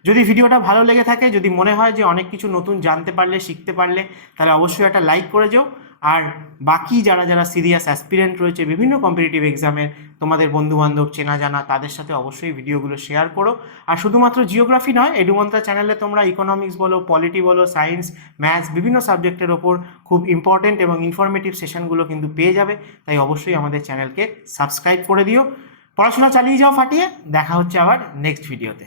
যদি ভিডিওটা ভালো লেগে থাকে, যদি মনে হয় যে অনেক কিছু নতুন জানতে পারলে, শিখতে পারলে, তাহলে অবশ্যই একটা লাইক করে যাও। আর বাকি যারা যারা সিরিয়াস অ্যাসপিরেন্ট রয়েছে বিভিন্ন কম্পিটিটিভ এক্সামের, তোমাদের বন্ধুবান্ধব চেনা জানা, তাদের সাথে অবশ্যই ভিডিওগুলো শেয়ার করো। আর শুধুমাত্র জিওগ্রাফি নয়, এডুমন্ত্রা চ্যানেলে তোমরা ইকোনমিক্স বলো, পলিটি বলো, সায়েন্স, ম্যাথস, বিভিন্ন সাবজেক্টের ওপর খুব ইম্পর্টেন্ট এবং ইনফরমেটিভ সেশনগুলো কিন্তু পেয়ে যাবে। তাই অবশ্যই আমাদের চ্যানেলকে সাবস্ক্রাইব করে দিও। পড়াশোনা চালিয়ে যাও ফাটিয়ে। দেখা হচ্ছে আবার নেক্সট ভিডিওতে।